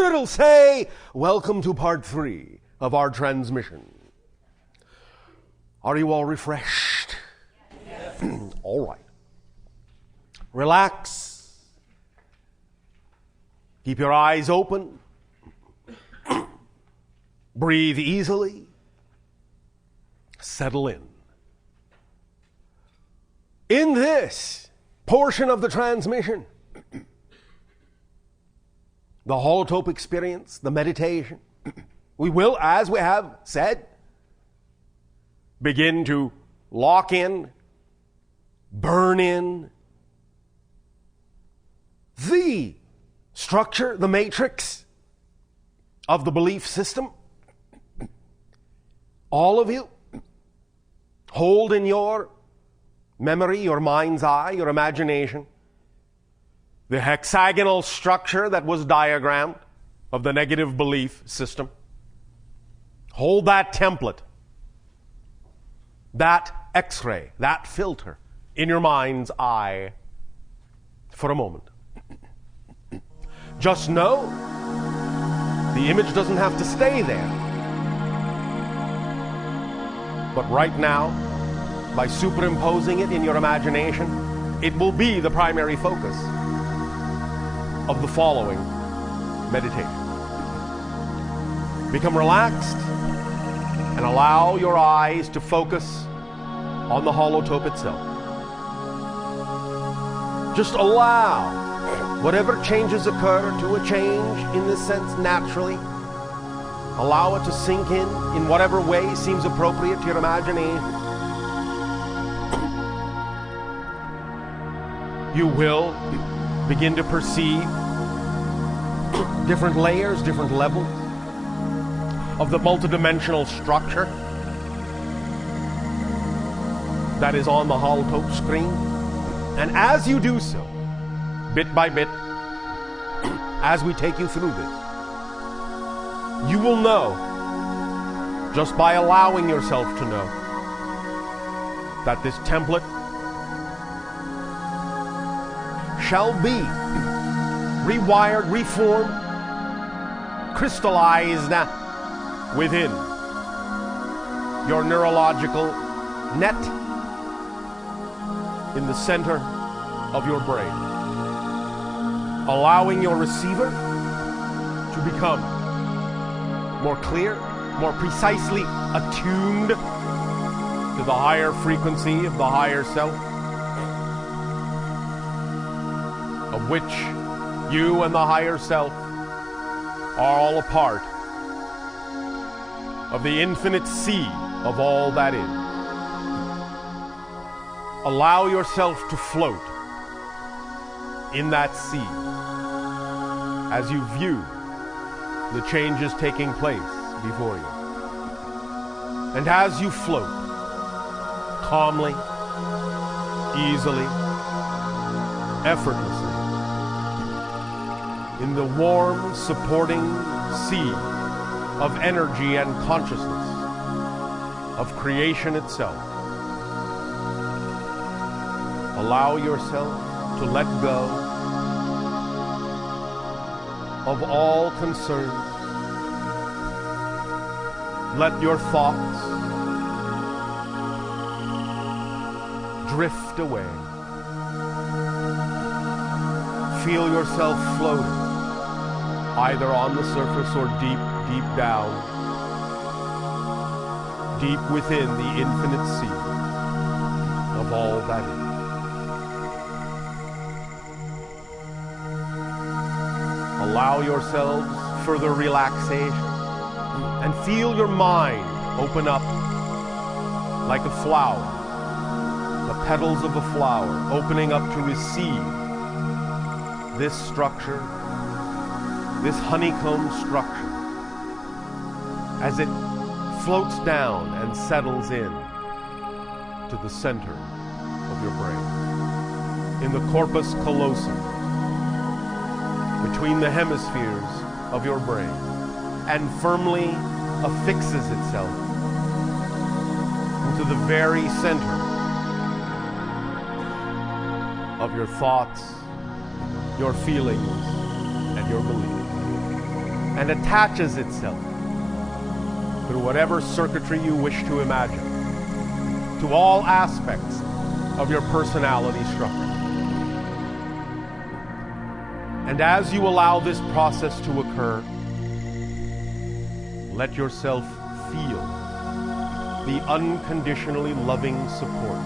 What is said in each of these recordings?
and it'll say, welcome to part 3 of our transmission. Are you all refreshed? Yes. All right. Relax. Keep your eyes open. Breathe easily. Settle in. In this portion of the transmission, the holotope experience, the meditation, we will, as we have said, begin to lock in, burn in the structure, the matrix of the belief system. All of you hold in your memory, your mind's eye, your imagination, the hexagonal structure that was diagrammed of the negative belief system. Hold that template, that X-ray, that filter in your mind's eye for a moment. Just know the image doesn't have to stay there. But right now, by superimposing it in your imagination, it will be the primary focus of the following meditation. Become relaxed and allow your eyes to focus on the holotope itself. Just allow whatever changes occur to a change in this sense naturally. Allow it to sink in whatever way seems appropriate to your imagination. You will begin to perceive different layers, different levels of the multidimensional structure that is on the holotope screen. And as you do so, bit by bit, as we take you through this, you will know, just by allowing yourself to know, that this template shall be rewired, reformed, crystallized within your neurological net in the center of your brain, allowing your receiver to become more clear, more precisely attuned to the higher frequency of the higher self, of which you and the higher self are all a part of the infinite sea of all that is. Allow yourself to float in that sea as you view the changes taking place before you. And as you float calmly, easily, effortlessly, in the warm, supporting sea of energy and consciousness of creation itself, allow yourself to let go of all concerns. Let your thoughts drift away. Feel yourself floating, either on the surface or deep, deep down, deep within the infinite sea of all that is. Allow yourselves further relaxation and feel your mind open up like a flower, the petals of a flower opening up to receive this structure, this honeycomb structure, as it floats down and settles in to the center of your brain, in the corpus callosum, between the hemispheres of your brain, and firmly affixes itself into the very center of your thoughts, your feelings, and your beliefs. and attaches itself through whatever circuitry you wish to imagine to all aspects of your personality structure. And as you allow this process to occur, let yourself feel the unconditionally loving support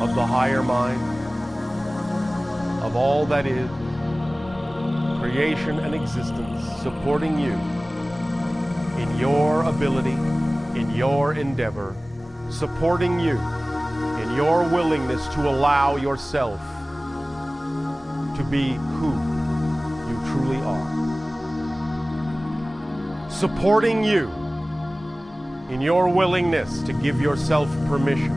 of the higher mind, of all that is, creation and existence, supporting you in your ability, in your endeavor, supporting you in your willingness to allow yourself to be who you truly are. Supporting you in your willingness to give yourself permission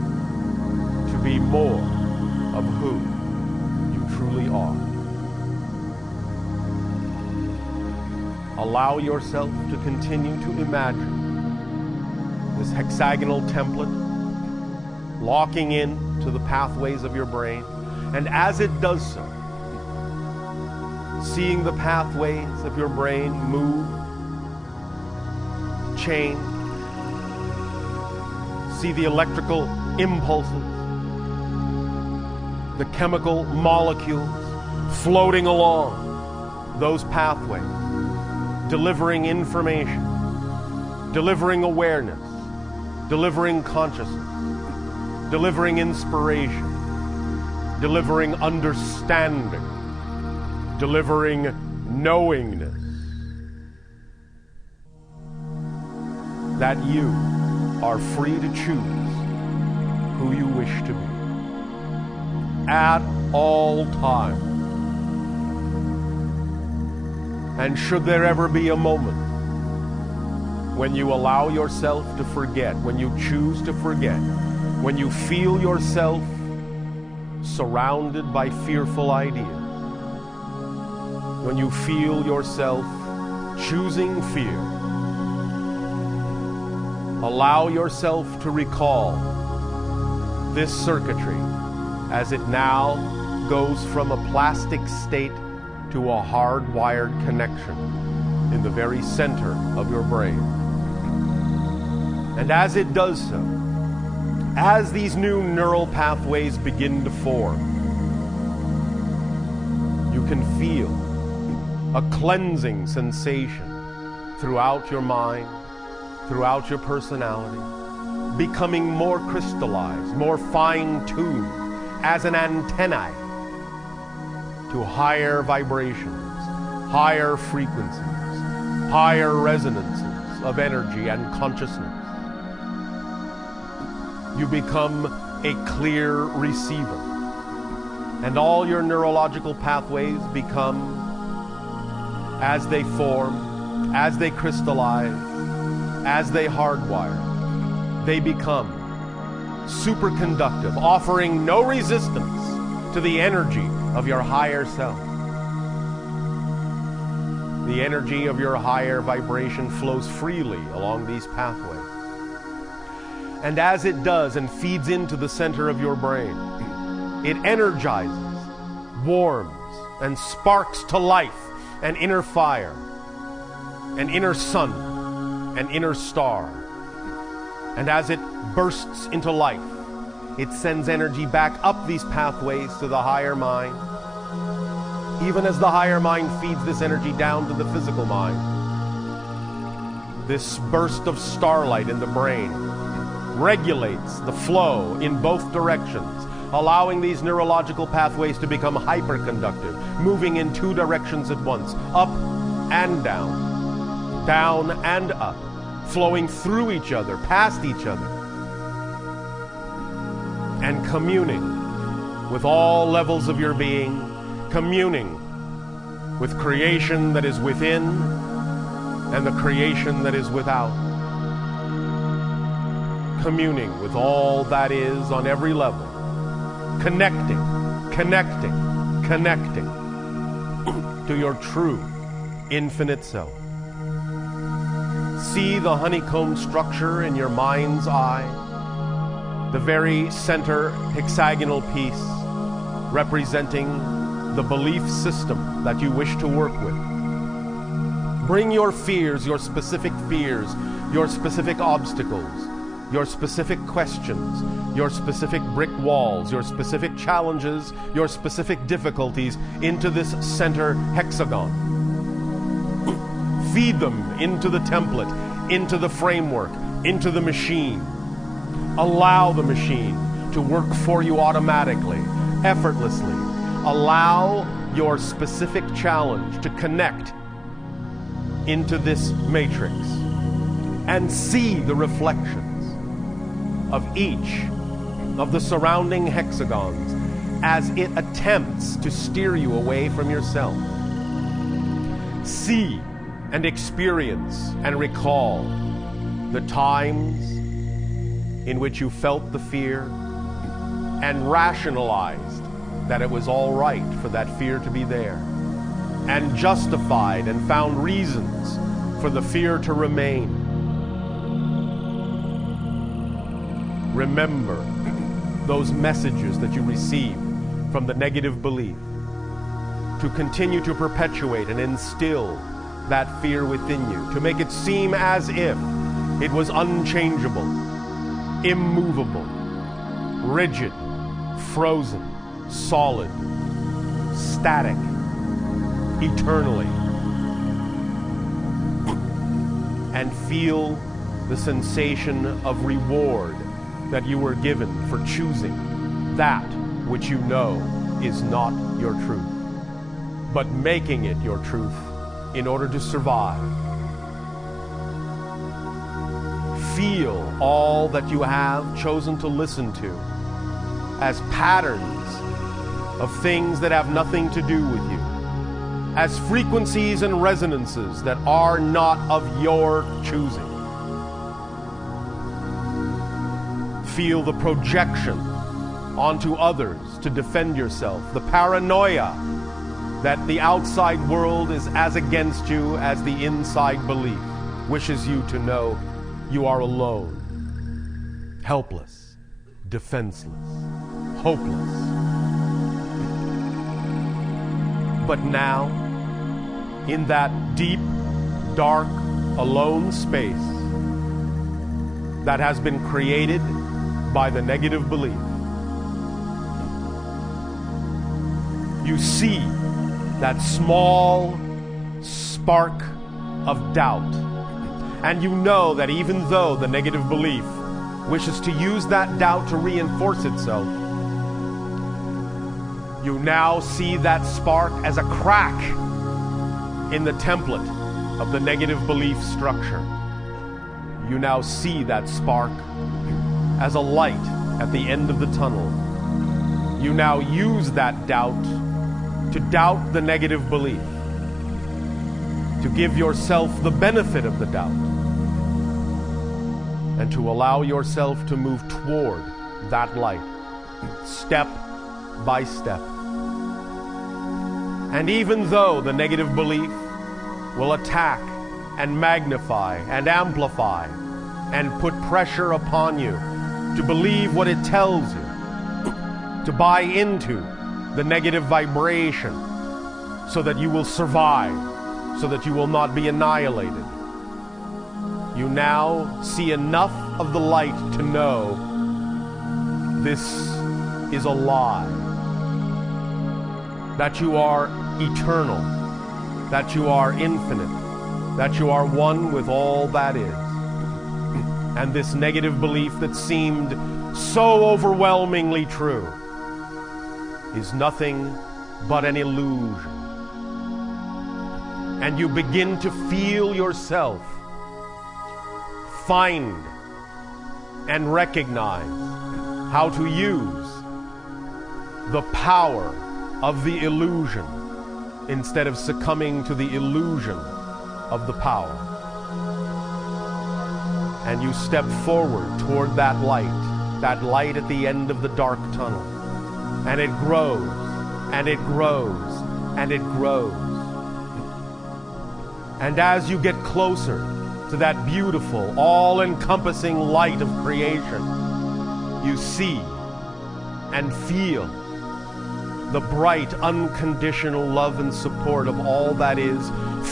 to be more of who you truly are. Allow yourself to continue to imagine this hexagonal template locking in to the pathways of your brain, and as it does so, seeing the pathways of your brain move, change, see the electrical impulses, the chemical molecules floating along those pathways, delivering information, delivering awareness, delivering consciousness, delivering inspiration, delivering understanding, delivering knowingness that you are free to choose who you wish to be at all times. And should there ever be a moment when you allow yourself to forget, when you choose to forget, when you feel yourself surrounded by fearful ideas, when you feel yourself choosing fear, allow yourself to recall this circuitry as it now goes from a plastic state to a hardwired connection in the very center of your brain. And as it does so, as these new neural pathways begin to form, you can feel a cleansing sensation throughout your mind, throughout your personality, becoming more crystallized, more fine-tuned as an antennae to higher vibrations, higher frequencies, higher resonances of energy and consciousness. You become a clear receiver, and all your neurological pathways become, as they form, as they crystallize, as they hardwire, they become superconductive, offering no resistance to the energy of your higher self. The energy of your higher vibration flows freely along these pathways. And as it does and feeds into the center of your brain, it energizes, warms, and sparks to life an inner fire, an inner sun, an inner star. And as it bursts into life, it sends energy back up these pathways to the higher mind, even as the higher mind feeds this energy down to the physical mind. This burst of starlight in the brain regulates the flow in both directions, allowing these neurological pathways to become hyperconductive, moving in two directions at once, up and down, down and up, flowing through each other, past each other, and communing with all levels of your being, communing with creation that is within and the creation that is without, communing with all that is on every level, connecting, connecting, connecting to your true infinite self. See the honeycomb structure in your mind's eye, the very center hexagonal piece representing the belief system that you wish to work with, Bring your fears, your specific obstacles, your specific questions, your specific brick walls, your specific challenges, your specific difficulties into this center hexagon. Feed them into the template, into the framework, into the machine. Allow the machine to work for you automatically, effortlessly. Allow your specific challenge to connect into this matrix and see the reflections of each of the surrounding hexagons as it attempts to steer you away from yourself. See and experience and recall the times in which you felt the fear and rationalized that it was all right for that fear to be there, and justified and found reasons for the fear to remain. Remember those messages that you received from the negative belief to continue to perpetuate and instill that fear within you, to make it seem as if it was unchangeable, immovable, rigid, frozen, solid, static, eternally. And feel the sensation of reward that you were given for choosing that which you know is not your truth, but making it your truth in order to survive. Feel all that you have chosen to listen to as patterns of things that have nothing to do with you, as frequencies and resonances that are not of your choosing. Feel the projection onto others to defend yourself, the paranoia that the outside world is as against you as the inside belief wishes you to know you are alone, helpless, defenseless, hopeless. But now, in that deep, dark, alone space that has been created by the negative belief, you see that small spark of doubt. And you know that even though the negative belief wishes to use that doubt to reinforce itself, you now see that spark as a crack in the template of the negative belief structure. You now see that spark as a light at the end of the tunnel. You now use that doubt to doubt the negative belief, to give yourself the benefit of the doubt, and to allow yourself to move toward that light, step by step. And even though the negative belief will attack and magnify and amplify and put pressure upon you to believe what it tells you, to buy into the negative vibration so that you will survive, so that you will not be annihilated, you now see enough of the light to know this is a lie, that you are eternal, that you are infinite, that you are one with all that is. And this negative belief that seemed so overwhelmingly true is nothing but an illusion. And you begin to feel yourself find and recognize how to use the power of the illusion instead of succumbing to the illusion of the power. And you step forward toward that light at the end of the dark tunnel. And it grows, and it grows, and it grows. And as you get closer to that beautiful, all-encompassing light of creation, you see and feel the bright, unconditional love and support of all that is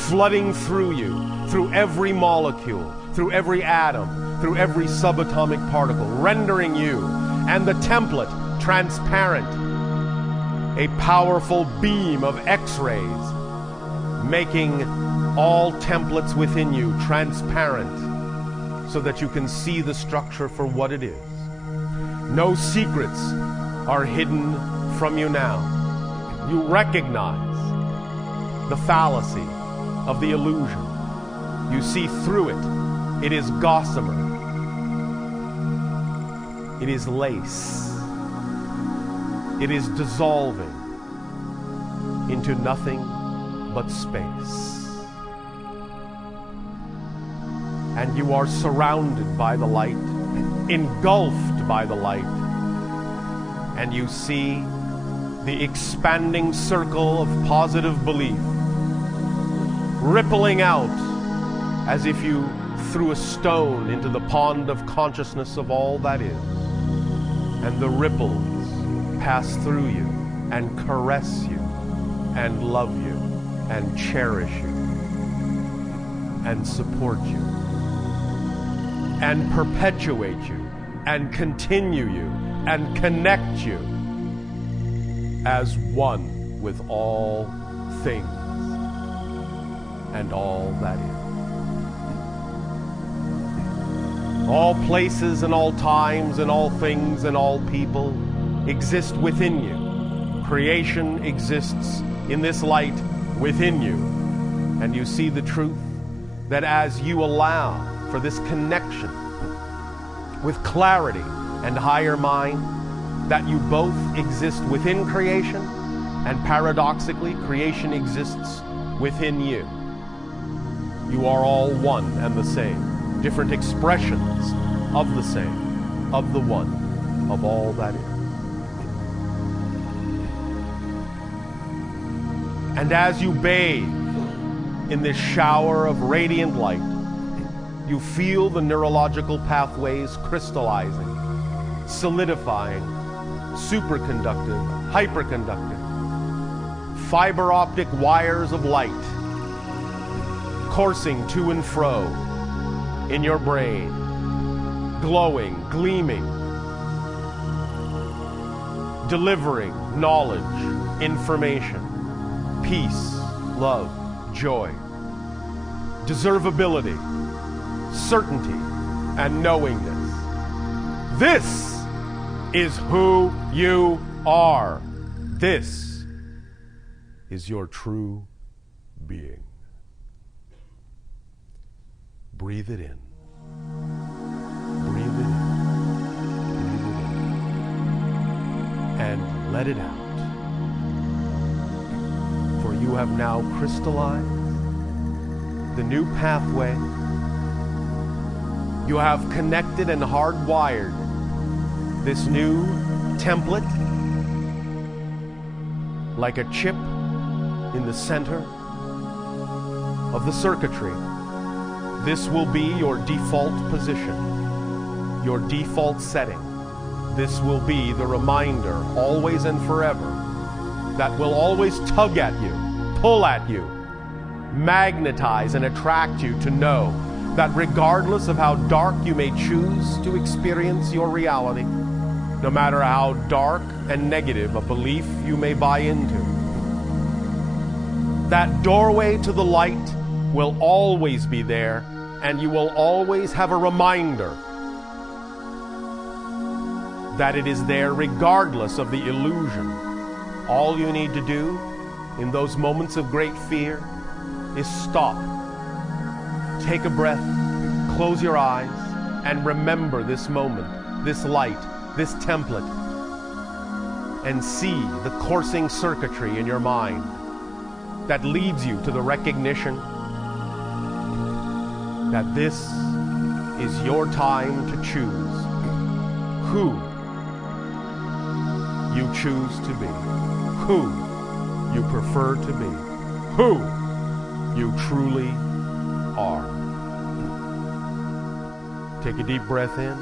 flooding through you, through every molecule, through every atom, through every subatomic particle, rendering you and the template transparent, a powerful beam of X-rays, making all templates within you transparent so that you can see the structure for what it is. No secrets are hidden from you now. You recognize the fallacy of the illusion. You see through it. It is gossamer. It is lace. It is dissolving into nothing but space. And you are surrounded by the light, engulfed by the light, and you see the expanding circle of positive belief rippling out as if you threw a stone into the pond of consciousness of all that is. And the ripples pass through you and caress you and love you and cherish you and support you and perpetuate you and continue you and connect you as one with all things and all that is. All places and all times and all things and all people exist within you. Creation exists in this light within you. And you see the truth that as you allow for this connection with clarity and higher mind, that you both exist within creation, and paradoxically, creation exists within you. You are all one and the same, different expressions of the same, of the one, of all that is. And as you bathe in this shower of radiant light, you feel the neurological pathways crystallizing, solidifying, superconductive, hyperconductive, fiber optic wires of light coursing to and fro in your brain, glowing, gleaming, delivering knowledge, information, peace, love, joy, deservability, certainty, and knowingness. This is who you are. This is your true being. Breathe it in. Breathe it in. Breathe it in. And let it out. For you have now crystallized the new pathway. You have connected and hardwired this new template like a chip in the center of the circuitry. This will be your default position, your default setting. This will be the reminder, always and forever, that will always tug at you, pull at you, magnetize and attract you to know that regardless of how dark you may choose to experience your reality, no matter how dark and negative a belief you may buy into, that doorway to the light will always be there, and you will always have a reminder that it is there regardless of the illusion. All you need to do in those moments of great fear is stop, take a breath, close your eyes, and remember this moment, this light, this template, and see the coursing circuitry in your mind that leads you to the recognition that this is your time to choose who you choose to be, who you prefer to be, who you truly are. Take a deep breath in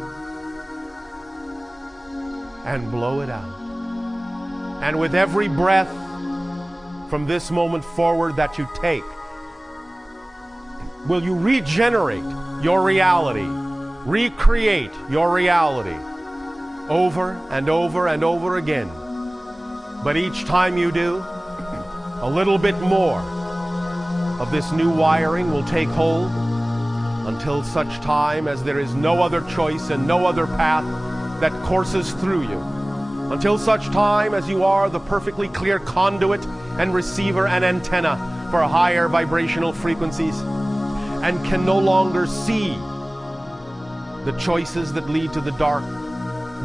and blow it out. And with every breath from this moment forward that you take, will you regenerate your reality, recreate your reality over and over and over again. But each time you do, a little bit more of this new wiring will take hold until such time as there is no other choice and no other path that courses through you. Until such time as you are the perfectly clear conduit and receiver and antenna for higher vibrational frequencies and can no longer see the choices that lead to the dark,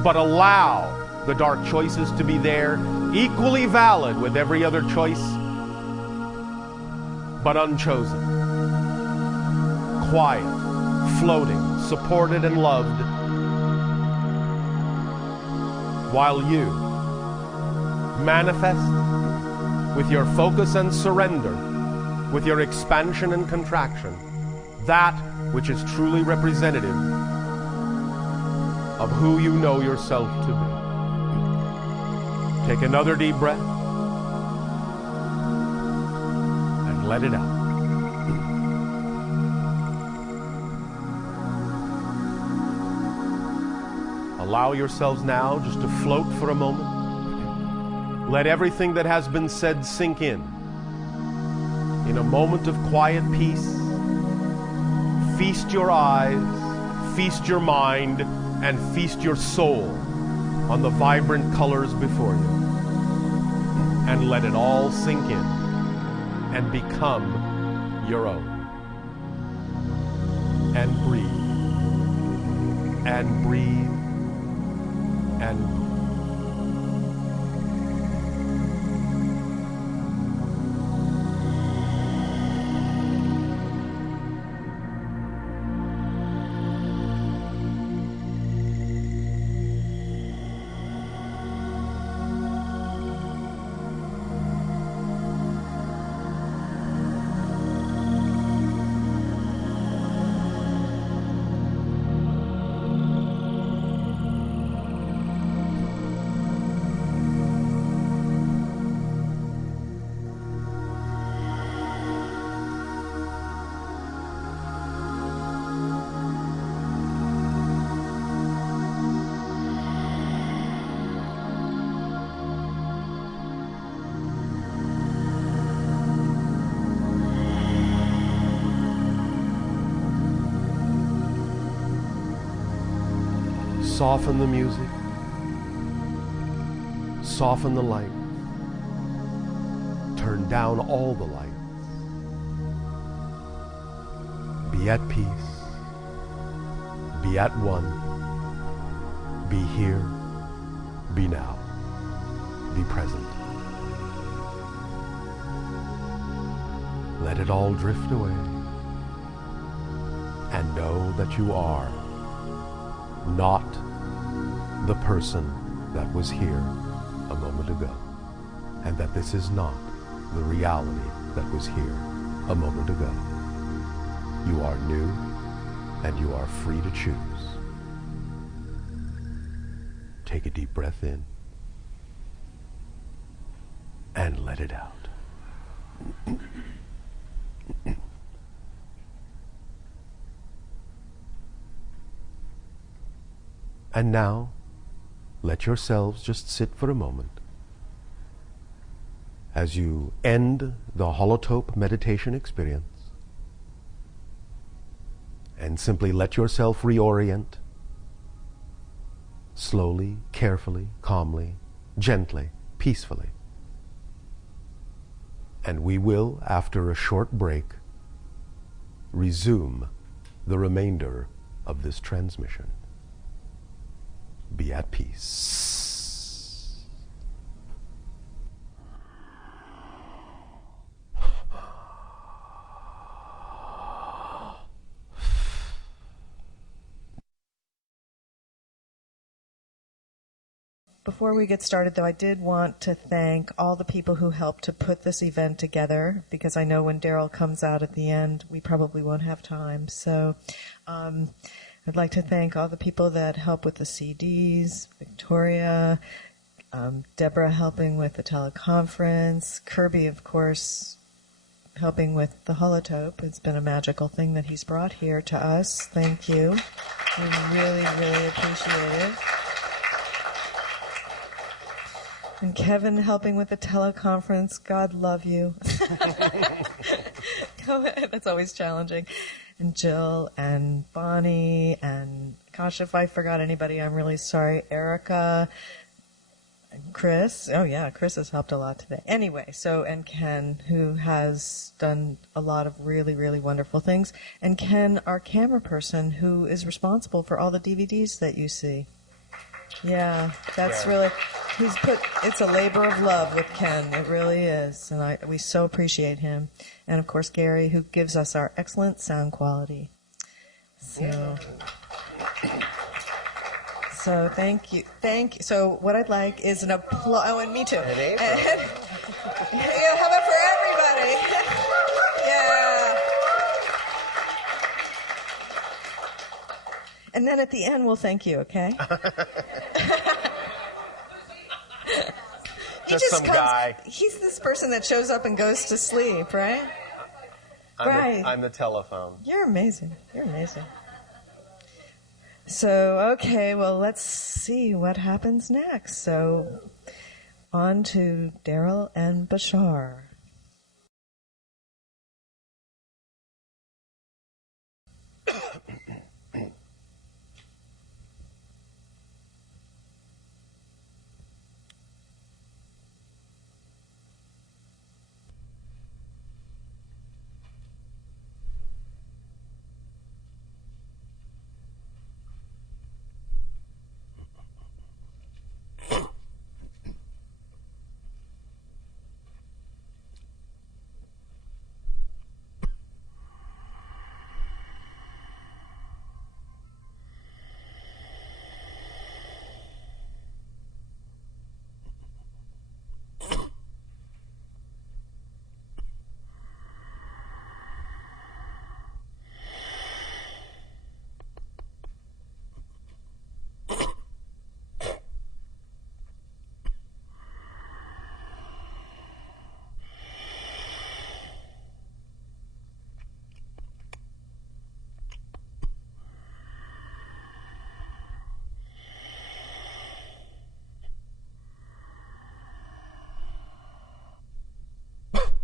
but allow the dark choices to be there, equally valid with every other choice, but unchosen. Quiet, floating, supported and loved, while you manifest with your focus and surrender, with your expansion and contraction, that which is truly representative of who you know yourself to be. Take another deep breath and let it out. Allow yourselves now just to float for a moment. Let everything that has been said sink in. In a moment of quiet peace, feast your eyes, feast your mind, and feast your soul on the vibrant colors before you. And let it all sink in and become your own. And breathe. And breathe. And soften the music, soften the light, turn down all the lights. Be at peace, be at one, be here, be now, be present. Let it all drift away and know that you are not the person that was here a moment ago, and that this is not the reality that was here a moment ago. You are new, and you are free to choose. Take a deep breath in, and let it out. And now, let yourselves just sit for a moment as you end the holotope meditation experience and simply let yourself reorient slowly, carefully, calmly, gently, peacefully. And we will, after a short break, resume the remainder of this transmission. Be at peace. Before we get started, though, I did want to thank all the people who helped to put this event together, because I know when Daryl comes out at the end, we probably won't have time. So I'd like to thank all the people that help with the CDs, Victoria, Deborah helping with the teleconference, Kirby, of course, helping with the holotope. It's been a magical thing that he's brought here to us. Thank you. We really, really appreciate it. And Kevin helping with the teleconference. God love you. That's always challenging. And Jill and Bonnie and, gosh, if I forgot anybody, I'm really sorry. Erica and Chris. Oh, yeah, Chris has helped a lot today. Anyway, and Ken, who has done a lot of really, really wonderful things. And Ken, our camera person, who is responsible for all the DVDs that you see. Yeah, that's really, it's a labor of love with Ken. It really is. And we so appreciate him. And of course, Gary, who gives us our excellent sound quality. So thank you. So what I'd like is an applause. Oh, and me too. Yeah, how about for everybody? Yeah. And then at the end, we'll thank you, okay? Some guy. He's this person that shows up and goes to sleep, right? I'm the telephone. You're amazing. You're amazing. So, okay, well, let's see what happens next. So, on to Daryl and Bashar.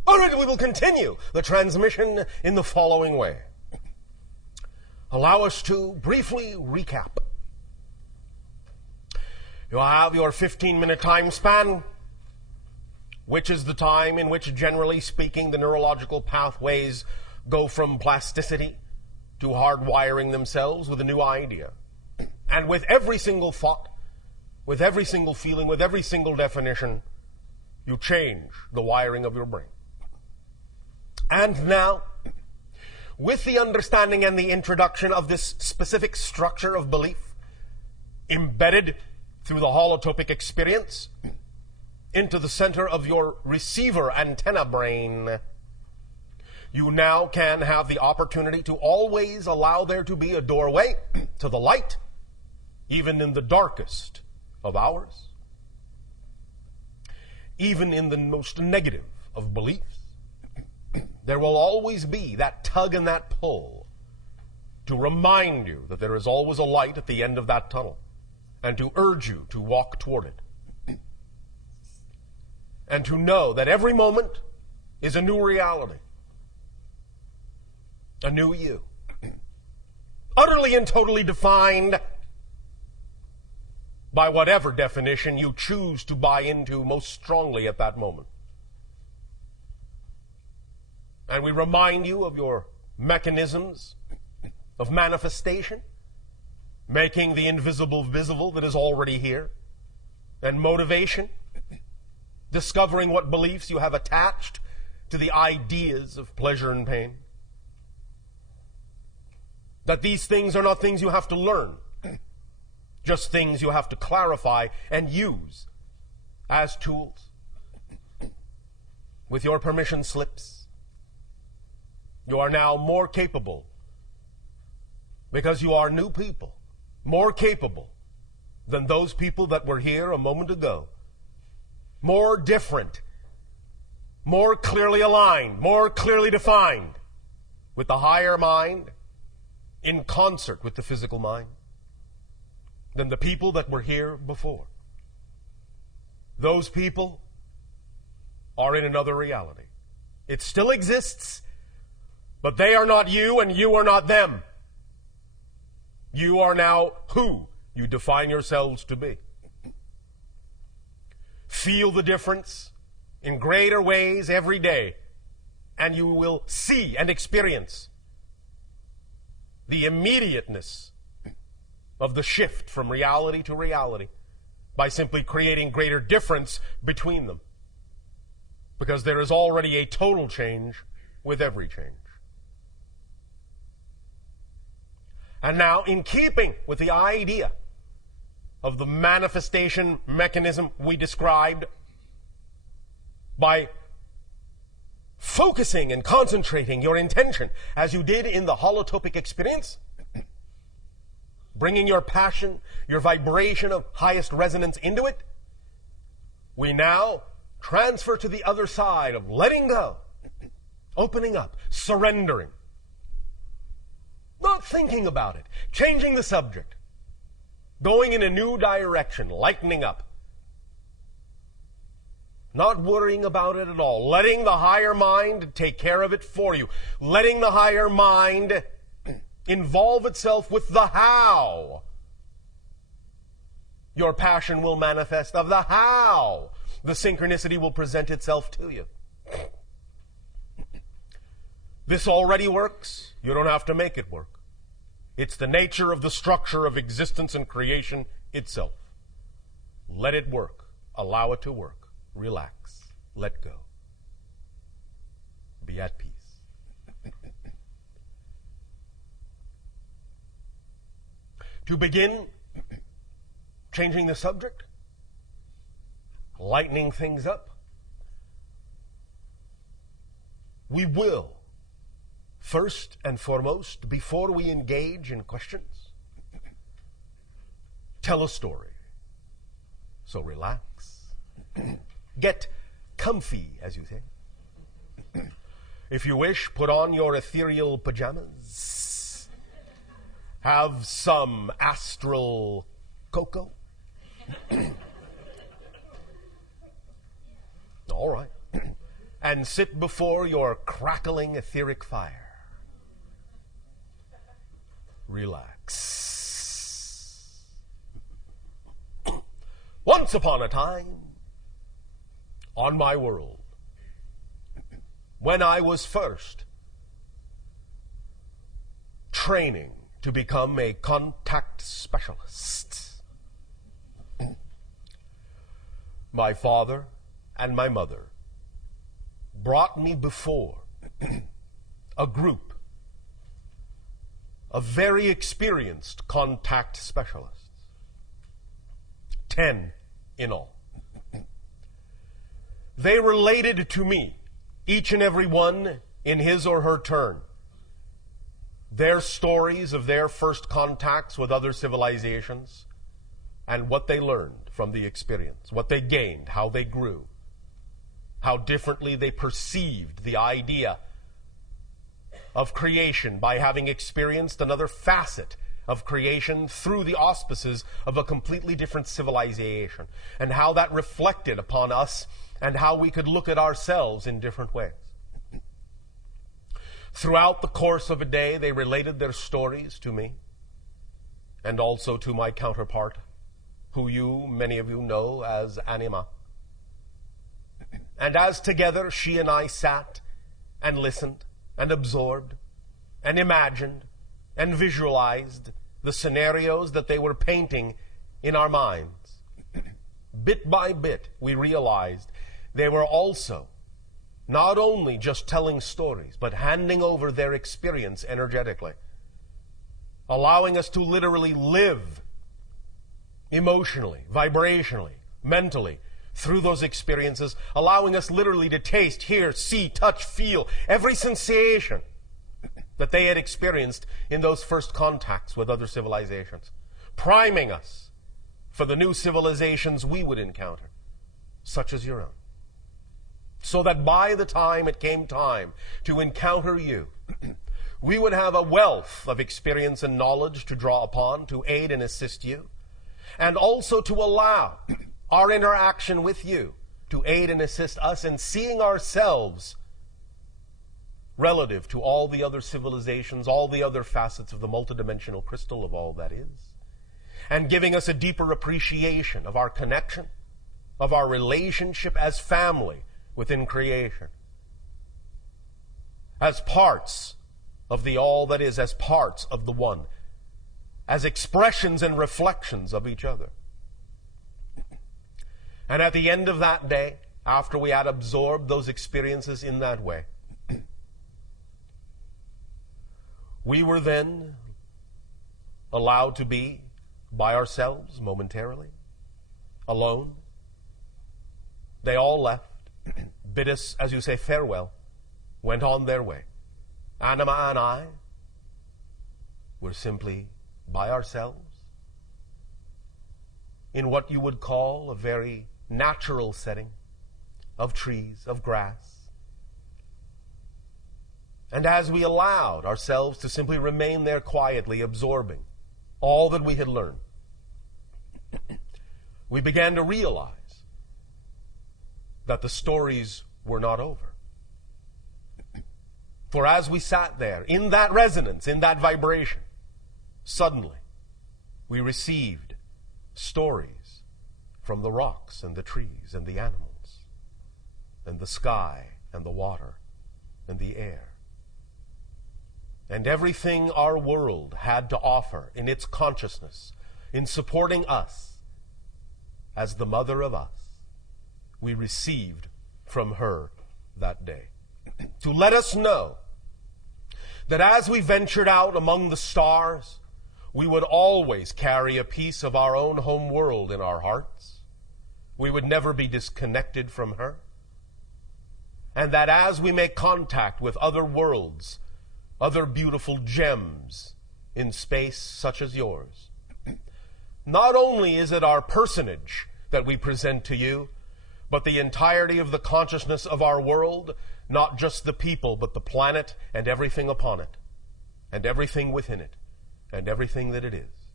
All right, we will continue the transmission in the following way. Allow us to briefly recap. You have your 15-minute time span, which is the time in which, generally speaking, the neurological pathways go from plasticity to hardwiring themselves with a new idea. And with every single thought, with every single feeling, with every single definition, you change the wiring of your brain. And now, with the understanding and the introduction of this specific structure of belief, embedded through the holotopic experience into the center of your receiver antenna brain, you now can have the opportunity to always allow there to be a doorway to the light, even in the darkest of hours, even in the most negative of beliefs. There will always be that tug and that pull to remind you that there is always a light at the end of that tunnel and to urge you to walk toward it. And to know that every moment is a new reality, a new you, utterly and totally defined by whatever definition you choose to buy into most strongly at that moment. And we remind you of your mechanisms of manifestation, making the invisible visible that is already here, and motivation, discovering what beliefs you have attached to the ideas of pleasure and pain. That these things are not things you have to learn, just things you have to clarify and use as tools. With your permission slips, you are now more capable, because you are new people, more capable than those people that were here a moment ago more different, more clearly aligned, more clearly defined with the higher mind in concert with the physical mind than the people that were here before. Those people are in another reality. It still exists, but they are not you and you are not them. You are now who you define yourselves to be. Feel the difference in greater ways every day, and you will see and experience the immediateness of the shift from reality to reality by simply creating greater difference between them. Because there is already a total change with every change. And now, in keeping with the idea of the manifestation mechanism we described, by focusing and concentrating your intention as you did in the holotopic experience, bringing your passion, your vibration of highest resonance into it, we now transfer to the other side of letting go, opening up, surrendering, not thinking about it, changing the subject, going in a new direction, lightening up, not worrying about it at all, letting the higher mind take care of it for you, letting the higher mind involve itself with the how your passion will manifest, of the how the synchronicity will present itself to you. This already works. You don't have to make it work. It's the nature of the structure of existence and creation itself. Let it work. Allow it to work. Relax. Let go. Be at peace. To begin changing the subject, lightening things up, we will, first and foremost, before we engage in questions, tell a story. So relax. Get comfy, as you say. If you wish, put on your ethereal pajamas. Have some astral cocoa. All right. And sit before your crackling etheric fire. Relax. Once upon a time, on my world, when I was first training to become a contact specialist, my father and my mother brought me before a group of very experienced contact specialists, 10 in all. They related to me, each and every one in his or her turn, their stories of their first contacts with other civilizations and what they learned from the experience, what they gained, how they grew, how differently they perceived the idea of creation by having experienced another facet of creation through the auspices of a completely different civilization, and how that reflected upon us and how we could look at ourselves in different ways. Throughout the course of a day, they related their stories to me and also to my counterpart, who many of you know as Anima. And as together she and I sat and listened and absorbed and imagined and visualized the scenarios that they were painting in our minds, bit by bit we realized they were also not only just telling stories, but handing over their experience energetically, allowing us to literally live emotionally, vibrationally, mentally, through those experiences, allowing us literally to taste, hear, see, touch, feel every sensation that they had experienced in those first contacts with other civilizations, priming us for the new civilizations we would encounter. such as your own. So that by the time it came time to encounter you, we would have a wealth of experience and knowledge to draw upon, to aid and assist you, and also to allow our interaction with you to aid and assist us in seeing ourselves relative to all the other civilizations, all the other facets of the multidimensional crystal of all that is, and giving us a deeper appreciation of our connection, of our relationship as family within creation, as parts of the all that is, as parts of the one, as expressions and reflections of each other. And at the end of that day, after we had absorbed those experiences in that way, we were then allowed to be by ourselves momentarily, alone. They all left, bid us, as you say, farewell, went on their way. Anima and I were simply by ourselves in what you would call a very natural setting of trees, of grass. And as we allowed ourselves to simply remain there quietly, absorbing all that we had learned, we began to realize that the stories were not over. For as we sat there, in that resonance, in that vibration, suddenly we received stories from the rocks and the trees and the animals and the sky and the water and the air. And everything our world had to offer in its consciousness, in supporting us as the mother of us, we received from her that day. To let us know that as we ventured out among the stars, we would always carry a piece of our own home world in our hearts. We would never be disconnected from her. And that as we make contact with other worlds, other beautiful gems in space such as yours, not only is it our personage that we present to you, but the entirety of the consciousness of our world, not just the people, but the planet and everything upon it, and everything within it, and everything that it is.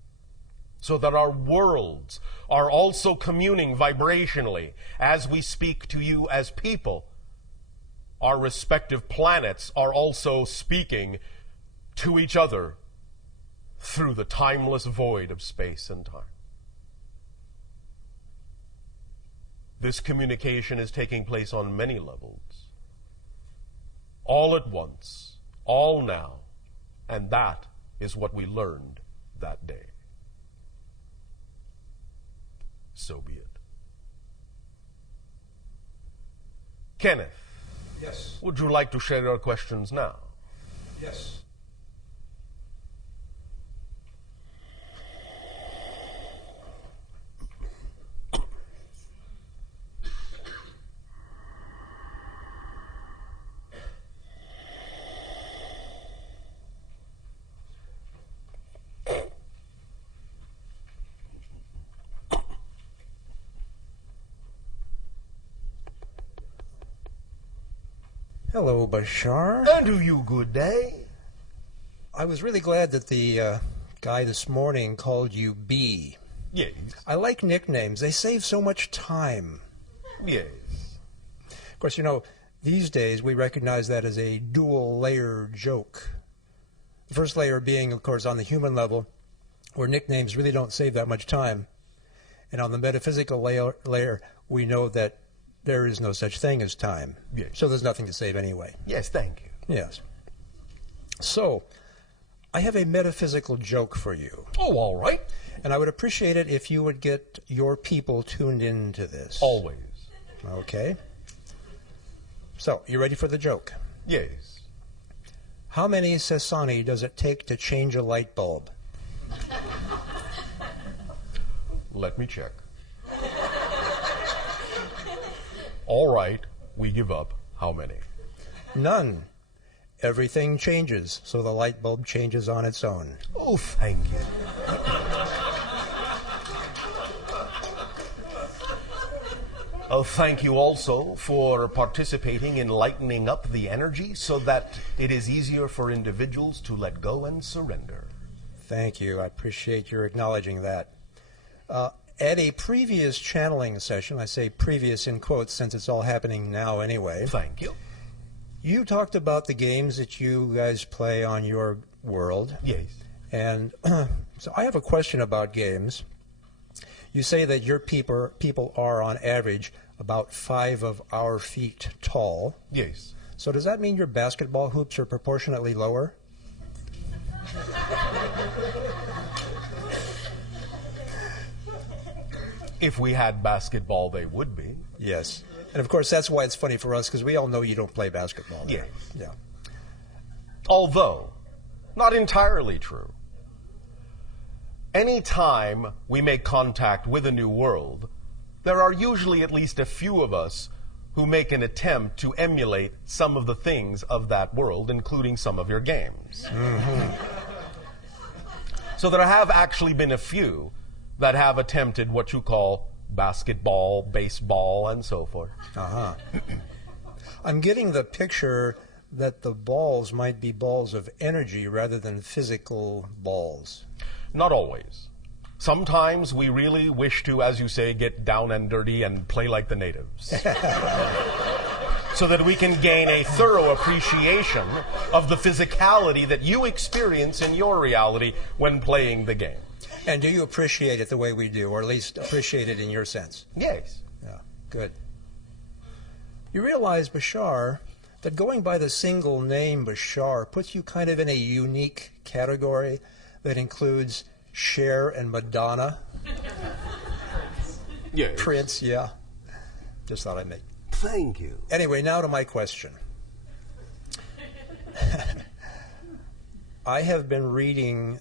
So that our worlds are also communing vibrationally as we speak to you as people. Our respective planets are also speaking to each other through the timeless void of space and time. This communication is taking place on many levels, all at once, all now, and that is what we learned that day. So be it. Kenneth. Yes. Would you like to share your questions now? Yes. Hello, Bashar. And to you, good day. I was really glad that the guy this morning called you B. Yes. I like nicknames. They save so much time. Yes. Of course, you know, these days we recognize that as a dual-layer joke. The first layer being, of course, on the human level, where nicknames really don't save that much time. And on the metaphysical layer, we know that there is no such thing as time. Yes. So there's nothing to save anyway. Yes, thank you. Yes. So, I have a metaphysical joke for you. Oh, all right. And I would appreciate it if you would get your people tuned into this. Always. Okay. So, you ready for the joke? Yes. How many Sasani does it take to change a light bulb? Let me check. All right, we give up. How many? None. Everything changes, so the light bulb changes on its own. Oh, thank you. Thank you also for participating in lightening up the energy so that it is easier for individuals to let go and surrender. Thank you. I appreciate your acknowledging that. At a previous channeling session, I say previous in quotes since it's all happening now anyway. Thank you. You talked about the games that you guys play on your world. Yes. And so I have a question about games. You say that your people are, on average, about 5 of our feet tall. Yes. So does that mean your basketball hoops are proportionately lower? If we had basketball, they would be. Yes. And of course, that's why it's funny for us, because we all know you don't play basketball there. Yes. Yeah. Although, not entirely true. Any time we make contact with a new world, there are usually at least a few of us who make an attempt to emulate some of the things of that world, including some of your games. So there have actually been a few that have attempted what you call basketball, baseball, and so forth. I'm getting the picture that the balls might be balls of energy rather than physical balls. Not always. Sometimes we really wish to, as you say, get down and dirty and play like the natives. So that we can gain a thorough appreciation of the physicality that you experience in your reality when playing the game. And do you appreciate it the way we do, or at least appreciate it in your sense? Yes. Yeah, good. You realize, Bashar, that going by the single name Bashar puts you kind of in a unique category that includes Cher and Madonna. Yes. Prince, yeah. Just thought I'd make. Thank you. Anyway, now to my question. I have been reading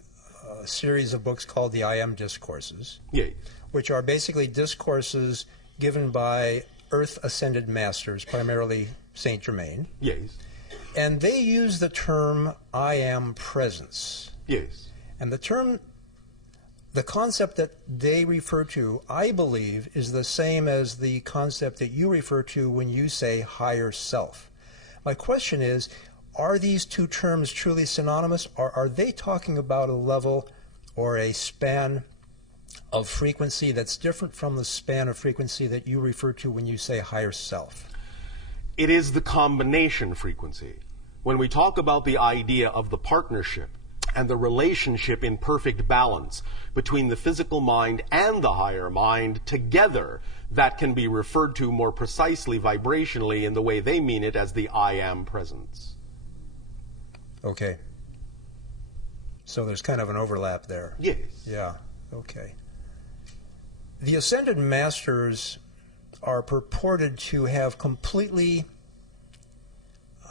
a series of books called the I Am Discourses, Yes. which are basically discourses given by Earth-ascended masters, primarily Saint Germain. Yes. And they use the term I Am Presence. Yes. And the concept that they refer to, I believe, is the same as the concept that you refer to when you say higher self. My question is, are these two terms truly synonymous, or are they talking about a level or a span of frequency that's different from the span of frequency that you refer to when you say higher self? It is the combination frequency. When we talk about the idea of the partnership and the relationship in perfect balance between the physical mind and the higher mind together, that can be referred to more precisely vibrationally in the way they mean it as the I Am Presence. Okay. So there's kind of an overlap there. Yes. Yeah, okay. The Ascended Masters are purported to have completely,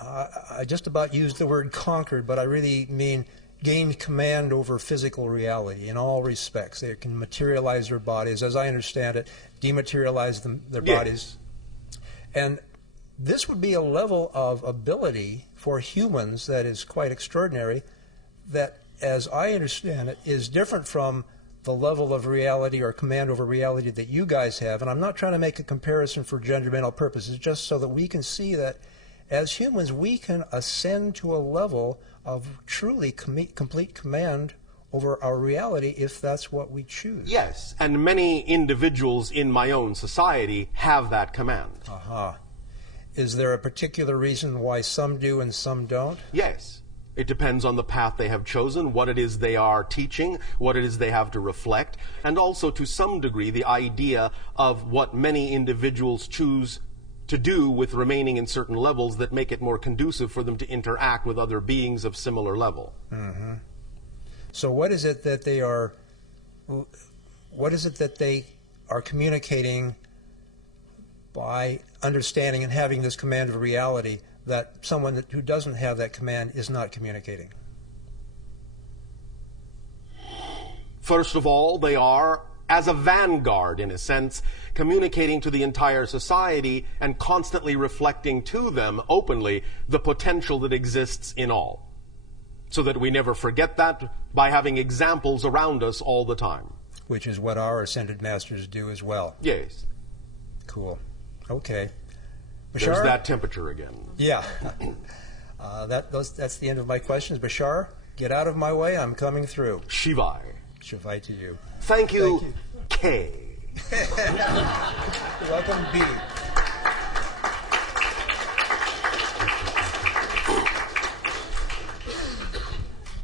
I just about used the word conquered, but I really mean gained command over physical reality in all respects. They can materialize their bodies, as I understand it, dematerialize their bodies. And this would be a level of ability for humans that is quite extraordinary, that, as I understand it, is different from the level of reality or command over reality that you guys have. And I'm not trying to make a comparison for judgmental purposes, just so that we can see that as humans we can ascend to a level of truly complete command over our reality if that's what we choose. Yes, and many individuals in my own society have that command. Is there a particular reason why some do and some don't? Yes. It depends on the path they have chosen, what it is they are teaching, what it is they have to reflect, and also to some degree the idea of what many individuals choose to do with remaining in certain levels that make it more conducive for them to interact with other beings of similar level. So what is it that they are communicating by understanding and having this command of reality that someone who doesn't have that command is not communicating? First of all, they are, as a vanguard in a sense, communicating to the entire society and constantly reflecting to them openly the potential that exists in all, so that we never forget that by having examples around us all the time. Which is what our Ascended Masters do as well. Yes. Cool. Okay. There's Bashar? that temperature again. Yeah. That's the end of my questions. Bashar, get out of my way. I'm coming through. Shivai. Shivai to you. Thank you, K. Welcome, B.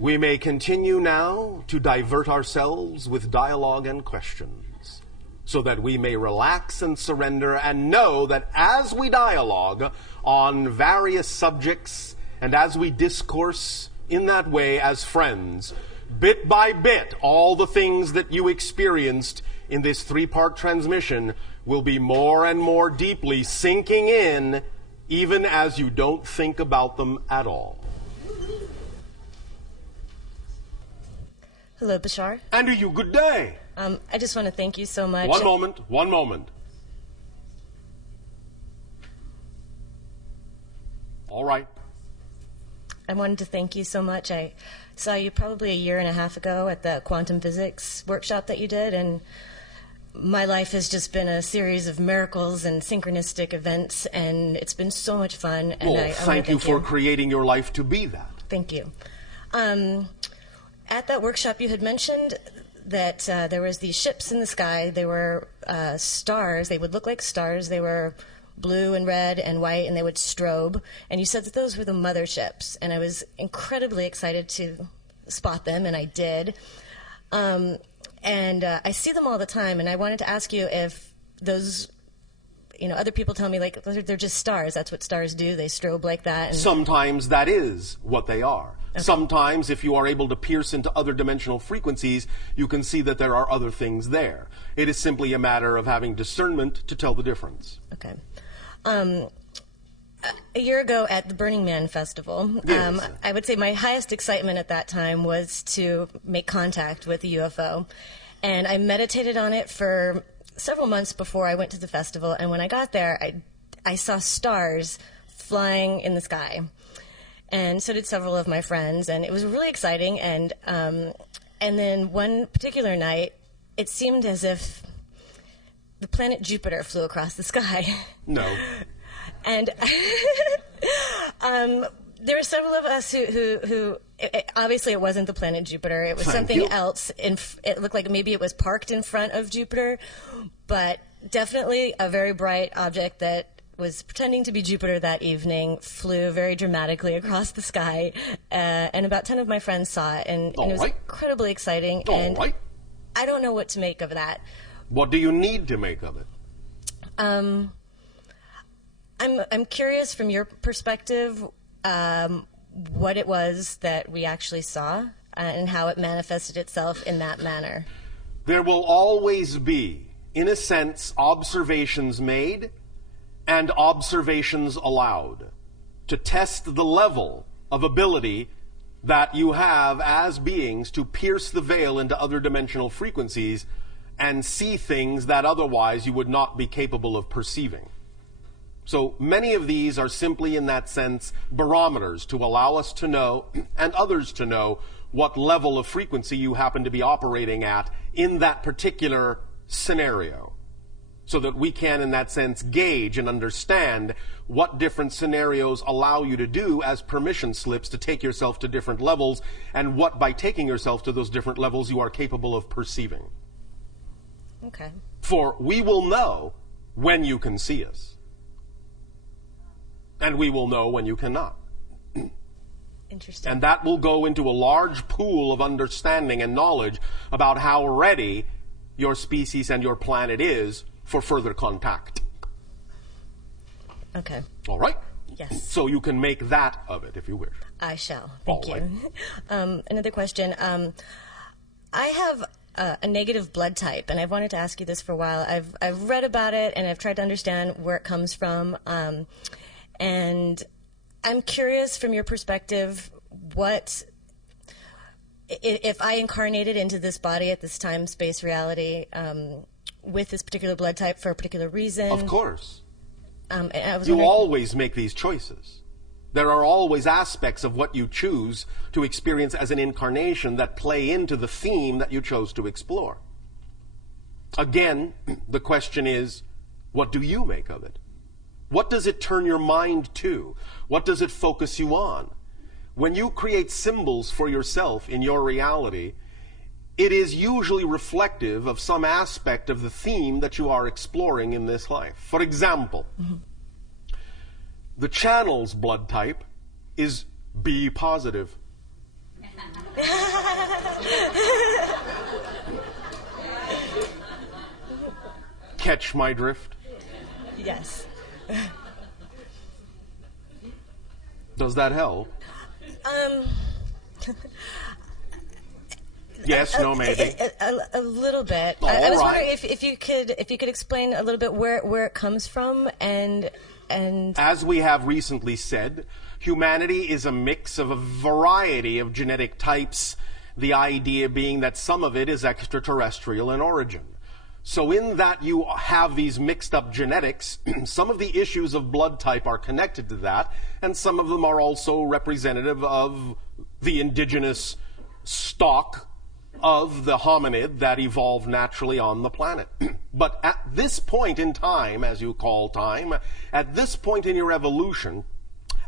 We may continue now to divert ourselves with dialogue and questions, so that we may relax and surrender and know that as we dialogue on various subjects and as we discourse in that way as friends, bit by bit, all the things that you experienced in this three-part transmission will be more and more deeply sinking in, even as you don't think about them at all. Hello, Bashar. And to you, good day. I just want to thank you so much. One moment. All right. I wanted to thank you so much. I saw you probably a year and a half ago at the quantum physics workshop that you did, and my life has just been a series of miracles and synchronistic events, and it's been so much fun. And Well, I thank you for creating your life to be that. Thank you. At that workshop, you had mentioned that there was these ships in the sky. They were stars. They would look like stars. They were blue and red and white, and they would strobe. And you said that those were the motherships. And I was incredibly excited to spot them, and I did. And I see them all the time, and I wanted to ask you if those, other people tell me, like, they're just stars. That's what stars do. They strobe like that. And Sometimes that is what they are. Okay. Sometimes, if you are able to pierce into other dimensional frequencies, you can see that there are other things there. It is simply a matter of having discernment to tell the difference. Okay. A year ago at the Burning Man Festival, yes. I would say my highest excitement at that time was to make contact with a UFO. And I meditated on it for several months before I went to the festival. And when I got there, I saw stars flying in the sky. And so did several of my friends, and it was really exciting. And then one particular night, it seemed as if the planet Jupiter flew across the sky. No. And there were several of us who obviously it wasn't the planet Jupiter. It was something else. It looked like maybe it was parked in front of Jupiter, but definitely a very bright object that was pretending to be Jupiter that evening, flew very dramatically across the sky, and about 10 of my friends saw it, and it was incredibly exciting. I don't know what to make of that. What do you need to make of it? I'm curious from your perspective what it was that we actually saw and how it manifested itself in that manner. There will always be, in a sense, observations made and observations allowed to test the level of ability that you have as beings to pierce the veil into other dimensional frequencies and see things that otherwise you would not be capable of perceiving. So many of these are simply, in that sense, barometers to allow us to know, and others to know, what level of frequency you happen to be operating at in that particular scenario, so that we can, in that sense, gauge and understand what different scenarios allow you to do as permission slips to take yourself to different levels, and what, by taking yourself to those different levels, you are capable of perceiving. Okay. For we will know when you can see us, and we will know when you cannot. Interesting. And that will go into a large pool of understanding and knowledge about how ready your species and your planet is for further contact. Okay. All right? Yes. So you can make that of it if you wish. I shall. Thank All you. right. Another question. I have a negative blood type, and I've wanted to ask you this for a while. I've read about it, and I've tried to understand where it comes from. And I'm curious, from your perspective, what if I incarnated into this body at this time, space, reality, with this particular blood type for a particular reason? Of course. You always make these choices. There are always aspects of what you choose to experience as an incarnation that play into the theme that you chose to explore. Again, the question is, what do you make of it? What does it turn your mind to? What does it focus you on? When you create symbols for yourself in your reality, it is usually reflective of some aspect of the theme that you are exploring in this life. For example, the channel's blood type is B positive. Catch my drift? Yes. Does that help? Yes, no, maybe. A little bit. All I was right. wondering if you could explain a little bit where it comes from and As we have recently said, humanity is a mix of a variety of genetic types, the idea being that some of it is extraterrestrial in origin. So in that you have these mixed up genetics, some of the issues of blood type are connected to that, and some of them are also representative of the indigenous stock of the hominid that evolved naturally on the planet. But at this point in time, as you call time, at this point in your evolution,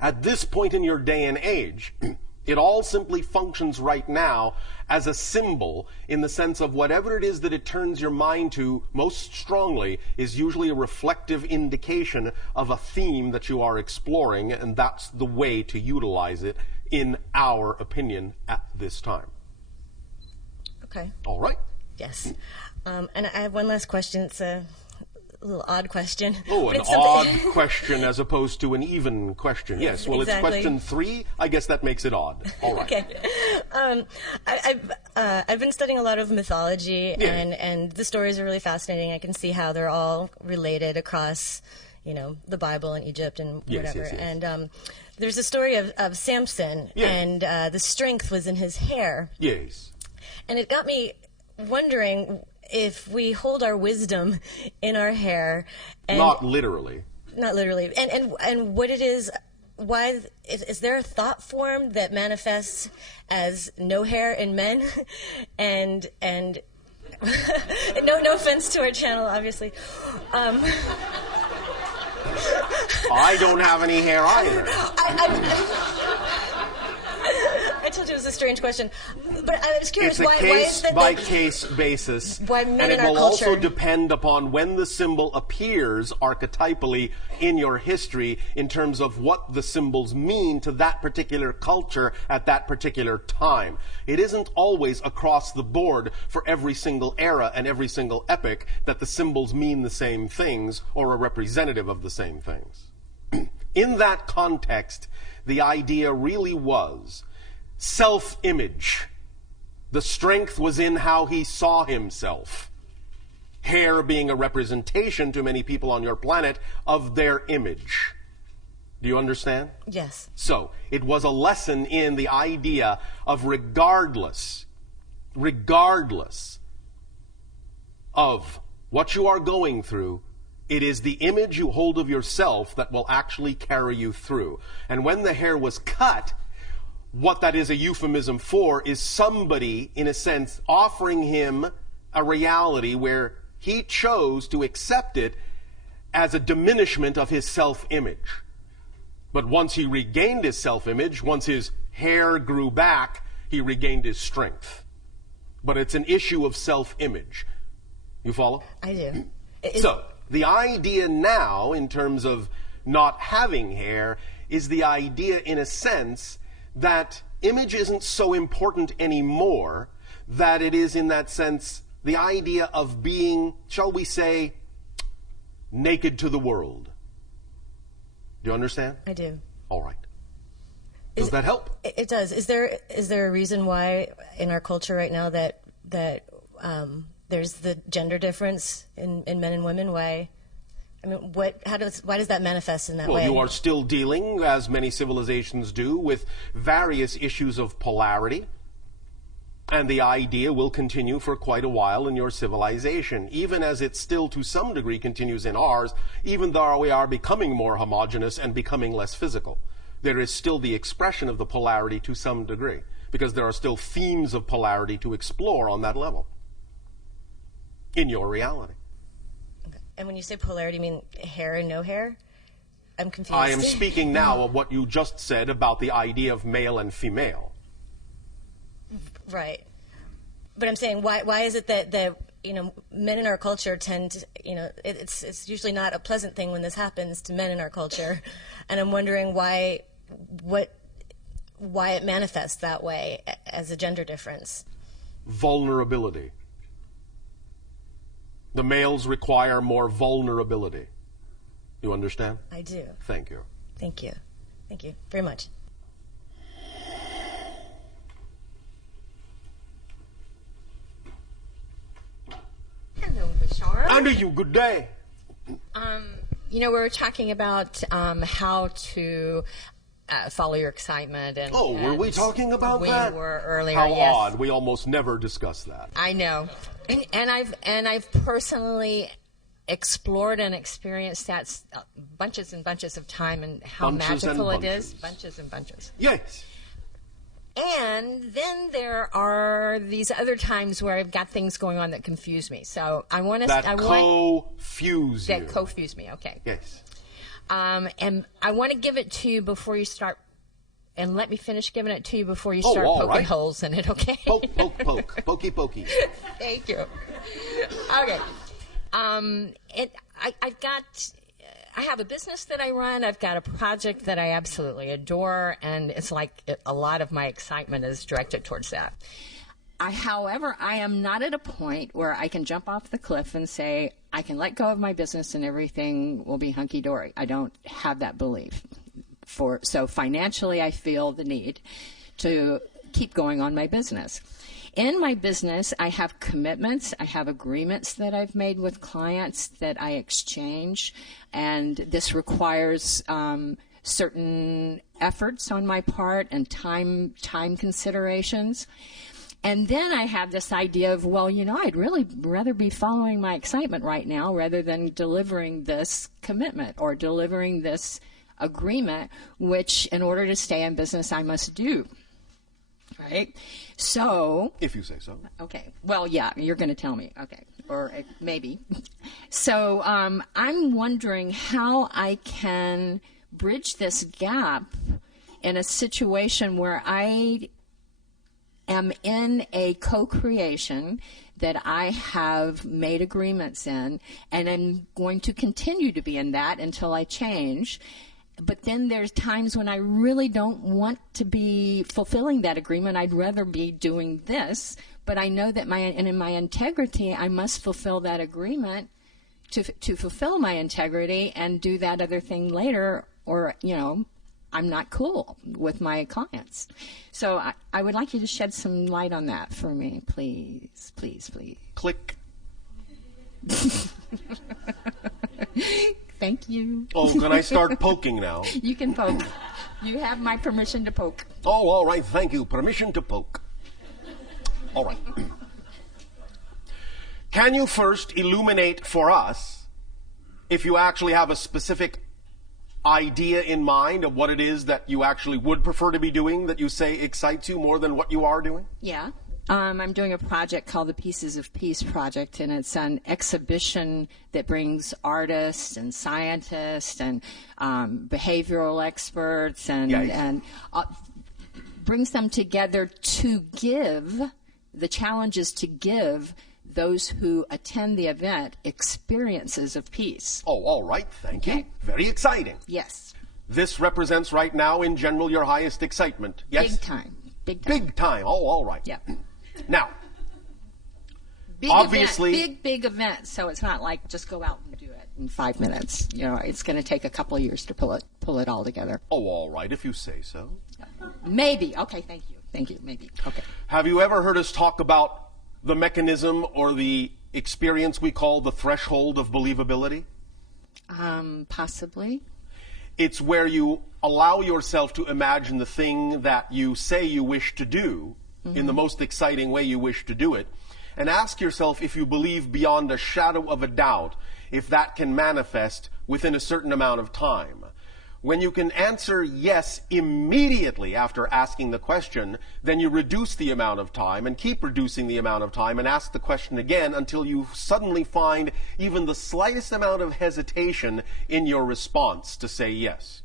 at this point in your day and age, it all simply functions right now as a symbol in the sense of whatever it is that it turns your mind to most strongly is usually a reflective indication of a theme that you are exploring, and that's the way to utilize it, in our opinion, at this time. Okay. All right. Yes. And I have one last question. It's a little odd question. Oh, but an it's something- odd question as opposed to an even question. Yes, well, Exactly. it's question 3. I guess that makes it odd. All right. Okay. I've been studying a lot of mythology, Yeah. and the stories are really fascinating. I can see how they're all related across, the Bible and Egypt and Yes, whatever. yes, yes. And there's a story of Samson, Yeah. and the strength was in his hair. Yes. And it got me wondering if we hold our wisdom in our hair, and Not literally. not literally, and what it is. Why is there a thought form that manifests as no hair in men, and no offense to our channel, obviously. I don't have any hair either. I told you it was a strange question, but I was curious It's a why is case that by case basis, Why men and it in our will also culture- depend upon when the symbol appears archetypally in your history in terms of what the symbols mean to that particular culture at that particular time. It isn't always across the board for every single era and every single epoch that the symbols mean the same things or are representative of the same things. In that context, the idea really was self-image. The strength was in how he saw himself. Hair being a representation to many people on your planet of their image. Do you understand? Yes. So, it was a lesson in the idea of regardless of what you are going through, it is the image you hold of yourself that will actually carry you through. And when the hair was cut, what that is a euphemism for is somebody, in a sense, offering him a reality where he chose to accept it as a diminishment of his self-image. But once he regained his self-image, once his hair grew back, he regained his strength. But it's an issue of self-image. You follow? I do. So, the idea now, in terms of not having hair, is the idea, in a sense, that image isn't so important anymore, that it is, in that sense, the idea of being, shall we say, naked to the world. Do you understand? I do. All right. Does that help? It does. Is there a reason why in our culture right now that there's the gender difference in men and women? Why? I mean, why does that manifest in that way? Well, you are still dealing, as many civilizations do, with various issues of polarity. And the idea will continue for quite a while in your civilization, even as it still to some degree continues in ours, even though we are becoming more homogeneous and becoming less physical. There is still the expression of the polarity to some degree, because there are still themes of polarity to explore on that level in your reality. And when you say polarity, you mean hair and no hair? I'm confused. I am speaking now of what you just said about the idea of male and female. Right. But I'm saying, why is it that men in our culture tend to, it's usually not a pleasant thing when this happens to men in our culture, and I'm wondering why it manifests that way as a gender difference. Vulnerability. The males require more vulnerability. You understand? I do. Thank you. Thank you. Thank you very much. Hello, Bashar. And to you, good day. We were talking about how to follow your excitement. And Were we talking about that? We were earlier. How yes. odd. We almost never discuss that. I know, and I've personally explored and experienced that bunches and bunches of time, and how magical it is. Bunches and bunches. Yes. And then there are these other times where I've got things going on that confuse me. So I want to. That confuse you. That confuse me. Okay. Yes. And I want to give it to you before you start, and let me finish giving it to you before you start poking right. holes in it, okay? Poke, poke, poke. Pokey, pokey. Thank you. Okay. I have a business that I run. I've got a project that I absolutely adore, and it's like a lot of my excitement is directed towards that. However, I am not at a point where I can jump off the cliff and say, I can let go of my business and everything will be hunky-dory. I don't have that belief. So financially, I feel the need to keep going on my business. In my business, I have commitments. I have agreements that I've made with clients that I exchange, and this requires certain efforts on my part and time considerations. And then I have this idea of, I'd really rather be following my excitement right now rather than delivering this commitment or delivering this agreement, which in order to stay in business, I must do. Right? So. If you say so. Okay. Well, yeah, you're going to tell me. Okay. Or maybe. So I'm wondering how I can bridge this gap in a situation where I am in a co-creation that I have made agreements in, and I'm going to continue to be in that until I change. But then there's times when I really don't want to be fulfilling that agreement. I'd rather be doing this, but I know that in my integrity, I must fulfill that agreement to fulfill my integrity and do that other thing later, or, I'm not cool with my clients. So I would like you to shed some light on that for me, please, please, please. Click. Thank you. Oh, can I start poking now? You can poke. You have my permission to poke. Oh, all right. Thank you. Permission to poke. All right. Can you first illuminate for us if you actually have a specific idea in mind of what it is that you actually would prefer to be doing that you say excites you more than what you are doing? Yeah. I'm doing a project called the Pieces of Peace Project, and it's an exhibition that brings artists and scientists and behavioral experts and brings them together to give, the challenge is to give those who attend the event experiences of peace. Oh, all right. Thank you. Very exciting. Yes. This represents right now, in general, your highest excitement. Yes? Big time. Big time. Big time. Oh, all right. Yeah. Now, big obviously... Event, big event, so it's not like just go out and do it in 5 minutes. It's going to take a couple of years to pull it all together. Oh, all right, if you say so. Maybe. Okay, thank you. Thank you. Maybe. Okay. Have you ever heard us talk about the mechanism or the experience we call the threshold of believability? Possibly. It's where you allow yourself to imagine the thing that you say you wish to do in the most exciting way you wish to do it, and ask yourself if you believe beyond a shadow of a doubt if that can manifest within a certain amount of time. When you can answer yes immediately after asking the question, then you reduce the amount of time and keep reducing the amount of time and ask the question again until you suddenly find even the slightest amount of hesitation in your response to say yes.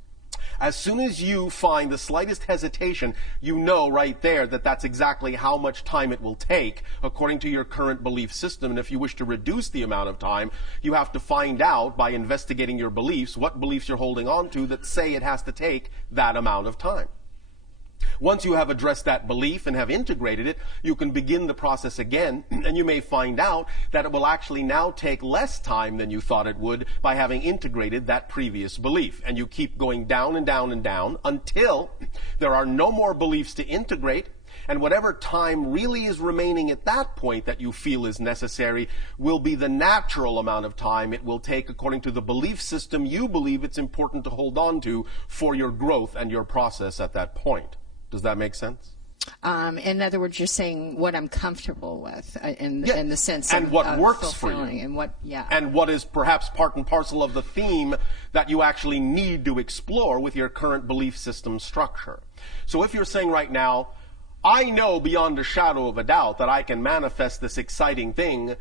As soon as you find the slightest hesitation, you know right there that that's exactly how much time it will take according to your current belief system. And if you wish to reduce the amount of time, you have to find out by investigating your beliefs what beliefs you're holding on to that say it has to take that amount of time. Once you have addressed that belief and have integrated it, you can begin the process again, and you may find out that it will actually now take less time than you thought it would by having integrated that previous belief. And you keep going down and down and down until there are no more beliefs to integrate, and whatever time really is remaining at that point that you feel is necessary will be the natural amount of time it will take according to the belief system you believe it's important to hold on to for your growth and your process at that point. Does that make sense? In other words, you're saying what I'm comfortable with in the sense and of what works for you, and what and what is perhaps part and parcel of the theme that you actually need to explore with your current belief system structure. So if you're saying right now, I know beyond a shadow of a doubt that I can manifest this exciting thing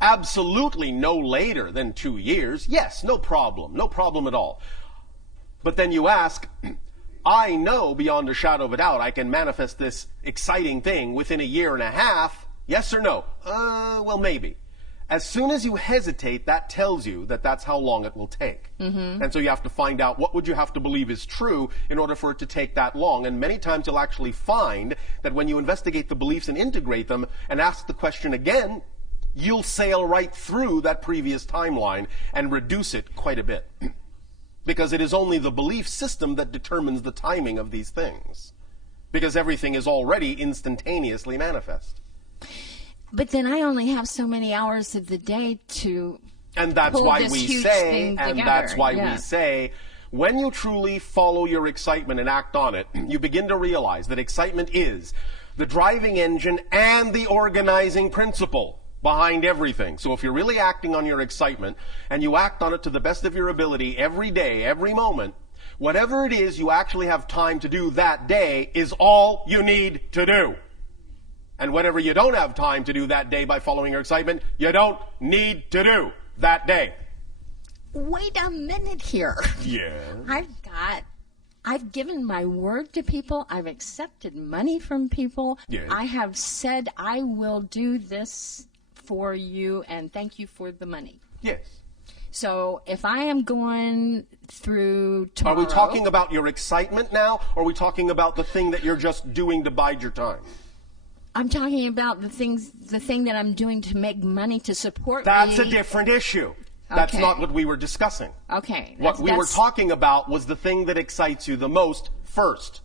absolutely no later than 2 years, yes, no problem at all. But then you ask, I know beyond a shadow of a doubt I can manifest this exciting thing within a year and a half. Yes or no? Well, maybe. As soon as you hesitate, that tells you that that's how long it will take. And so you have to find out what would you have to believe is true in order for it to take that long. And many times you'll actually find that when you investigate the beliefs and integrate them and ask the question again, you'll sail right through that previous timeline and reduce it quite a bit. Because it is only the belief system that determines the timing of these things. Because everything is already instantaneously manifest. But then I only have so many hours of the day to and that's pull why this we huge say, thing and together. that's why Yeah. we say, when you truly follow your excitement and act on it, you begin to realize that excitement is the driving engine and the organizing principle behind everything. So if you're really acting on your excitement and you act on it to the best of your ability every day, every moment, whatever it is you actually have time to do that day is all you need to do. And whatever you don't have time to do that day by following your excitement, you don't need to do that day. Wait a minute here. Yeah. I've given my word to people. I've accepted money from people. Yes. I have said I will do this for you and thank you for the money. Yes. So if I am going through tomorrow... Are we talking about your excitement now, or are we talking about the thing that you're just doing to bide your time? I'm talking about the thing that I'm doing to make money to support That's me. a different issue. That's Okay. not what we were discussing. Okay. What we were talking about was the thing that excites you the most first.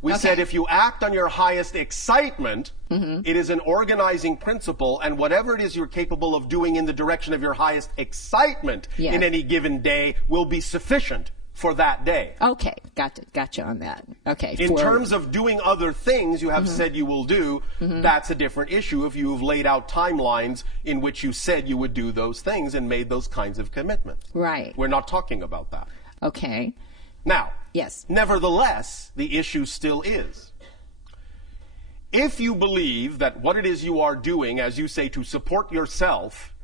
We said if you act on your highest excitement, it is an organizing principle, and whatever it is you're capable of doing in the direction of your highest excitement in any given day will be sufficient for that day. Okay, gotcha on that. Okay. In terms of doing other things you have said you will do, that's a different issue if you have laid out timelines in which you said you would do those things and made those kinds of commitments. Right. We're not talking about that. Okay. Now, yes. Nevertheless, the issue still is. If you believe that what it is you are doing, as you say, to support yourself,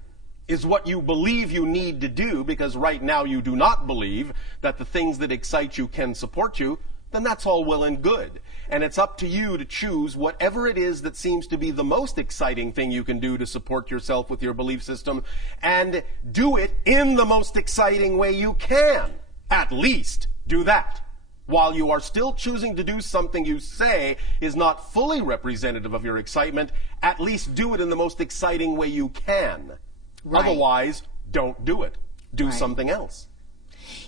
is what you believe you need to do, because right now you do not believe that the things that excite you can support you, then that's all well and good. And it's up to you to choose whatever it is that seems to be the most exciting thing you can do to support yourself with your belief system, and do it in the most exciting way you can. At least do that. While you are still choosing to do something you say is not fully representative of your excitement, at least do it in the most exciting way you can. Right. Otherwise, don't do it. Do something else.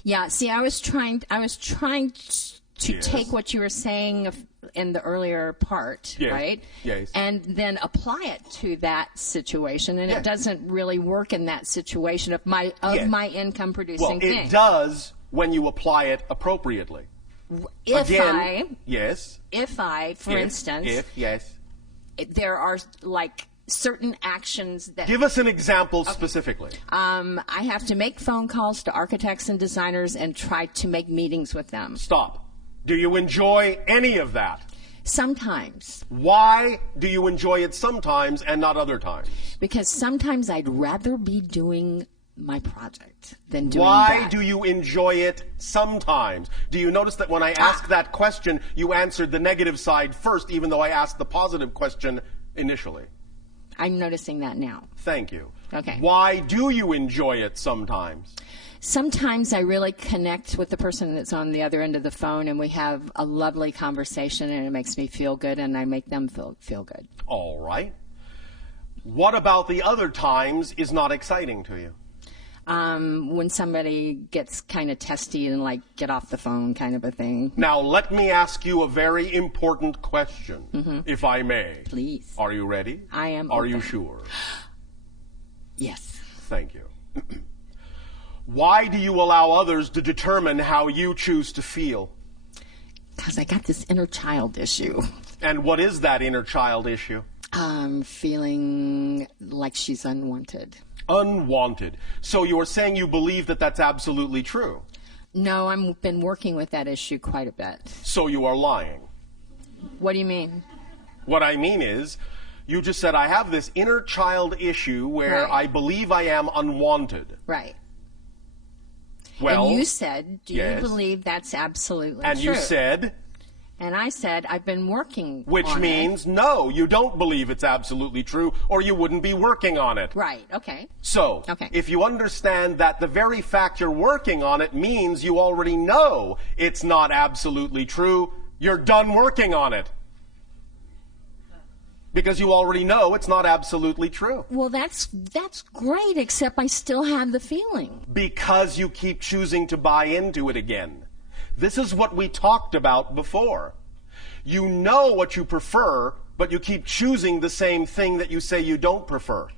Yeah, see, I was trying to take what you were saying in the earlier part, right? Yes. And then apply it to that situation, and it doesn't really work in that situation of my income producing thing. Well, it does when you apply it appropriately. If I, Yes. for instance, there are, like certain actions that... Give us an example specifically. I have to make phone calls to architects and designers and try to make meetings with them. Stop. Do you enjoy any of that? Sometimes. Why do you enjoy it sometimes and not other times? Because sometimes I'd rather be doing my project than doing Why that. do you enjoy it sometimes? Do you notice that when I asked that question, you answered the negative side first, even though I asked the positive question initially? I'm noticing that now. Thank you. Okay. Why do you enjoy it sometimes? Sometimes I really connect with the person that's on the other end of the phone, and we have a lovely conversation, and it makes me feel good, and I make them feel good. All right. What about the other times is not exciting to you? When somebody gets kind of testy and like get off the phone kind of a thing. Now, let me ask you a very important question, if I may. Please. Are you ready? I am Are open. you sure? Yes. Thank you. Why do you allow others to determine how you choose to feel? Because I got this inner child issue. And what is that inner child issue? Feeling like she's unwanted. Unwanted. So you're saying you believe that that's absolutely true? No, I've been working with that issue quite a bit. So you are lying. What do you mean? What I mean is, you just said I have this inner child issue where Right. I believe I am unwanted. Right. Well, and you said, do yes. you believe that's absolutely and true? you said, And I said, I've been working which on means it. no, you don't believe it's absolutely true, or you wouldn't be working on it. Right, okay. So, Okay. if you understand that the very fact you're working on it means you already know it's not absolutely true, you're done working on it. Because you already know it's not absolutely true. Well, that's great, except I still have the feeling. Because you keep choosing to buy into it again. This is what we talked about before. You know what you prefer, but you keep choosing the same thing that you say you don't prefer.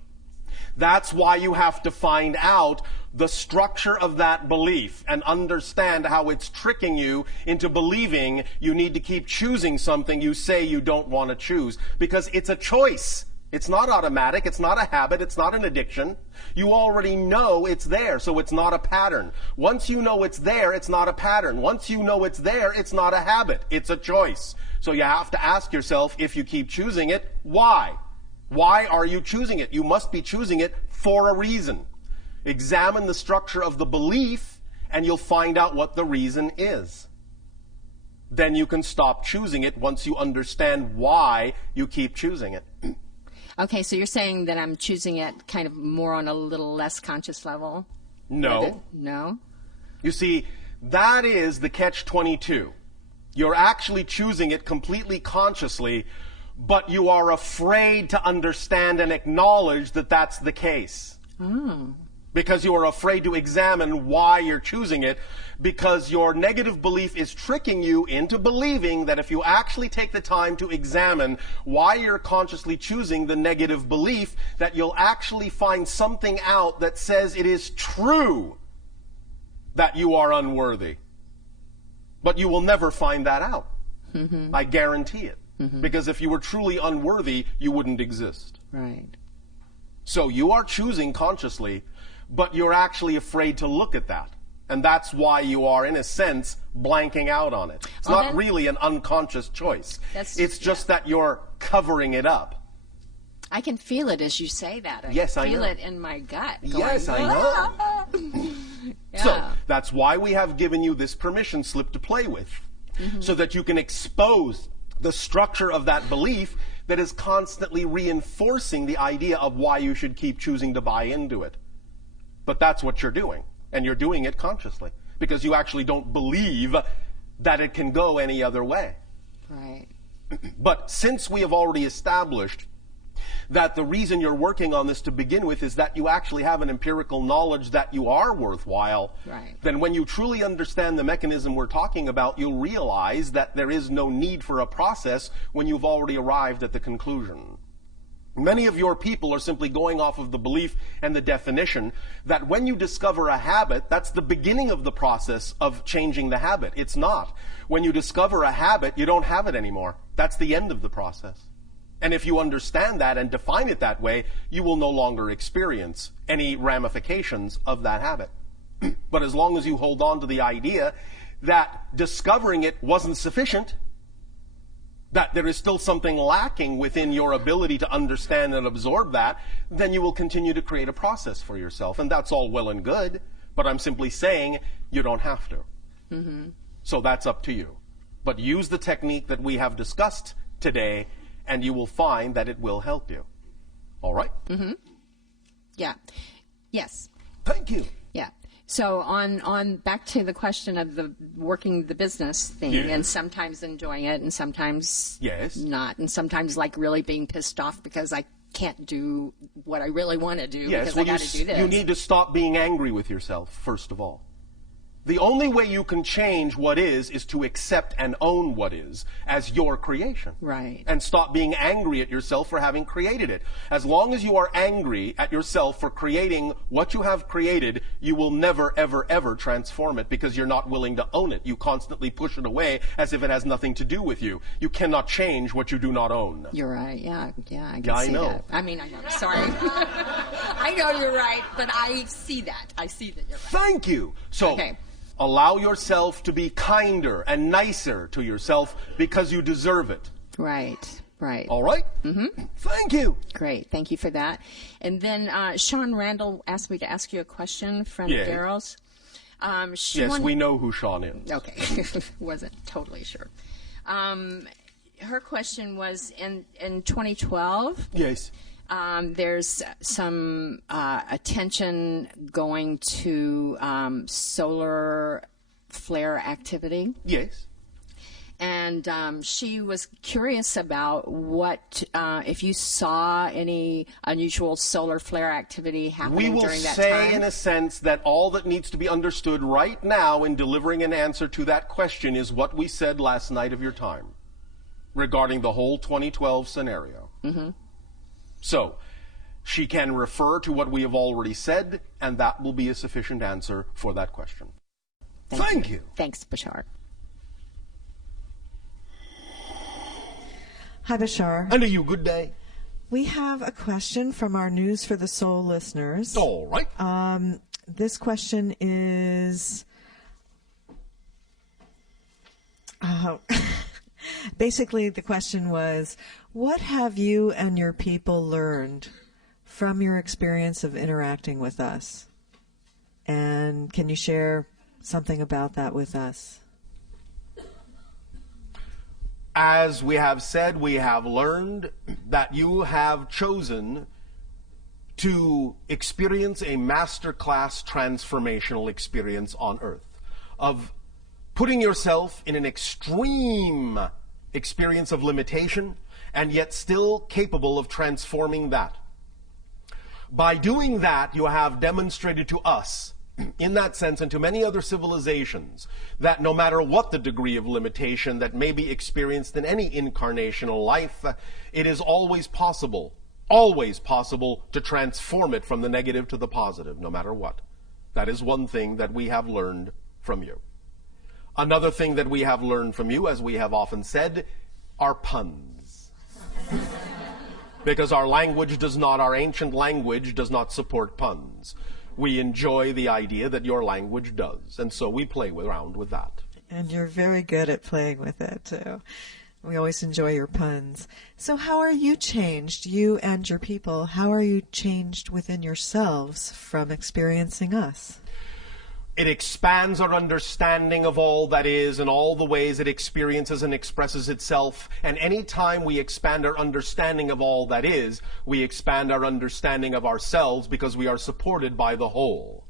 That's why you have to find out the structure of that belief and understand how it's tricking you into believing you need to keep choosing something you say you don't want to choose. Because it's a choice. It's not automatic. It's not a habit. It's not an addiction. You already know it's there, so it's not a pattern. Once you know it's there, it's not a pattern. Once you know it's there, it's not a habit. It's a choice. So you have to ask yourself, if you keep choosing it, why? Why are you choosing it? You must be choosing it for a reason. Examine the structure of the belief, and you'll find out what the reason is. Then you can stop choosing it once you understand why you keep choosing it. Okay, so you're saying that I'm choosing it kind of more on a little less conscious level? No. No? You see, that is the catch-22. You're actually choosing it completely consciously, but you are afraid to understand and acknowledge that that's the case. Because you are afraid to examine why you're choosing it, because your negative belief is tricking you into believing that if you actually take the time to examine why you're consciously choosing the negative belief, that you'll actually find something out that says it is true that you are unworthy. But you will never find that out. I guarantee it. Because if you were truly unworthy, you wouldn't exist. Right. So you are choosing consciously, but you're actually afraid to look at that. And that's why you are, in a sense, blanking out on it. It's Well, not then- really an unconscious choice. That's- It's just that you're covering it up. I can feel it as you say that. Yes, I feel know. it in my gut. Yes, I know. Yeah. So that's why we have given you this permission slip to play with, so that you can expose the structure of that belief that is constantly reinforcing the idea of why you should keep choosing to buy into it. But that's what you're doing, and you're doing it consciously, because you actually don't believe that it can go any other way. Right. But since we have already established that the reason you're working on this to begin with is that you actually have an empirical knowledge that you are worthwhile, Right. then when you truly understand the mechanism we're talking about, you'll realize that there is no need for a process when you've already arrived at the conclusion. Many of your people are simply going off of the belief and the definition that when you discover a habit, that's the beginning of the process of changing the habit. It's not. When you discover a habit, you don't have it anymore. That's the end of the process. And if you understand that and define it that way, you will no longer experience any ramifications of that habit. But as long as you hold on to the idea that discovering it wasn't sufficient, that there is still something lacking within your ability to understand and absorb that, then you will continue to create a process for yourself. And that's all well and good, but I'm simply saying you don't have to. Mm-hmm. So that's up to you. But use the technique that we have discussed today, and you will find that it will help you. All right? Mm-hmm. Yeah. Yes. Thank you. Yeah. So on back to the question of the working the business thing, Yes. and sometimes enjoying it and sometimes Yes. not, and sometimes like really being pissed off because I can't do what I really want to do Yes, because well, I got to do this. you need to stop being angry with yourself, first of all. The only way you can change what is to accept and own what is as your creation. Right. And stop being angry at yourself for having created it. As long as you are angry at yourself for creating what you have created, you will never, ever, ever transform it because you're not willing to own it. You constantly push it away as if it has nothing to do with you. You cannot change what you do not own. You're right. Yeah, I can Yeah, I see know. that. I mean, I know. Sorry. I know you're right, but I see that. I see that you're right. Thank you. So, Okay. allow yourself to be kinder and nicer to yourself because you deserve it. Right. All right? Mm-hmm. Thank you. Great. Thank you for that. And then Sean Randall asked me to ask you a question, friend Yeah. of Daryl's. Yes, we know who Sean is. Okay. Wasn't totally sure. Her question was in 2012. Yes. There's some attention going to solar flare activity. Yes. And she was curious about what, if you saw any unusual solar flare activity happening during that We will say, time. in a sense, that all that needs to be understood right now in delivering an answer to that question is what we said last night of your time regarding the whole 2012 scenario. Mm-hmm. So, she can refer to what we have already said, and that will be a sufficient answer for that question. Thank you. Thanks, Bashar. Hi, Bashar. And to you, good day. We have a question from our News for the Soul listeners. All right. This question is... basically, the question was, what have you and your people learned from your experience of interacting with us? And can you share something about that with us? As we have said, we have learned that you have chosen to experience a masterclass transformational experience on Earth of putting yourself in an extreme experience of limitation and yet still capable of transforming that. By doing that, you have demonstrated to us, in that sense, and to many other civilizations, that no matter what the degree of limitation that may be experienced in any incarnational life, it is always possible to transform it from the negative to the positive, no matter what. That is one thing that we have learned from you. Another thing that we have learned from you, as we have often said, are puns. Because our ancient language does not support puns. We enjoy the idea that your language does, and so we play around with that. And you're very good at playing with it, too. We always enjoy your puns. So how are you changed, you and your people? How are you changed within yourselves from experiencing us? It expands our understanding of all that is and all the ways it experiences and expresses itself. And any time we expand our understanding of all that is, we expand our understanding of ourselves because we are supported by the whole.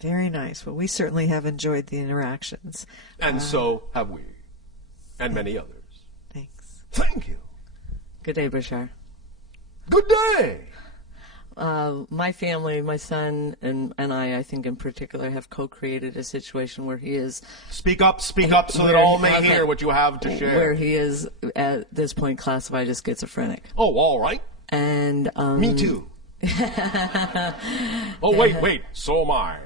Very nice. Well, we certainly have enjoyed the interactions. And so have we. And many others. Thanks. Thank you. Good day, Bashar. Good day. My family, my son, and I think in particular, have co-created a situation where he is... Speak up so that all may hear what you have to share. Where he is, at this point, classified as schizophrenic. Oh, all right. And... Me too. Oh, wait, so am I.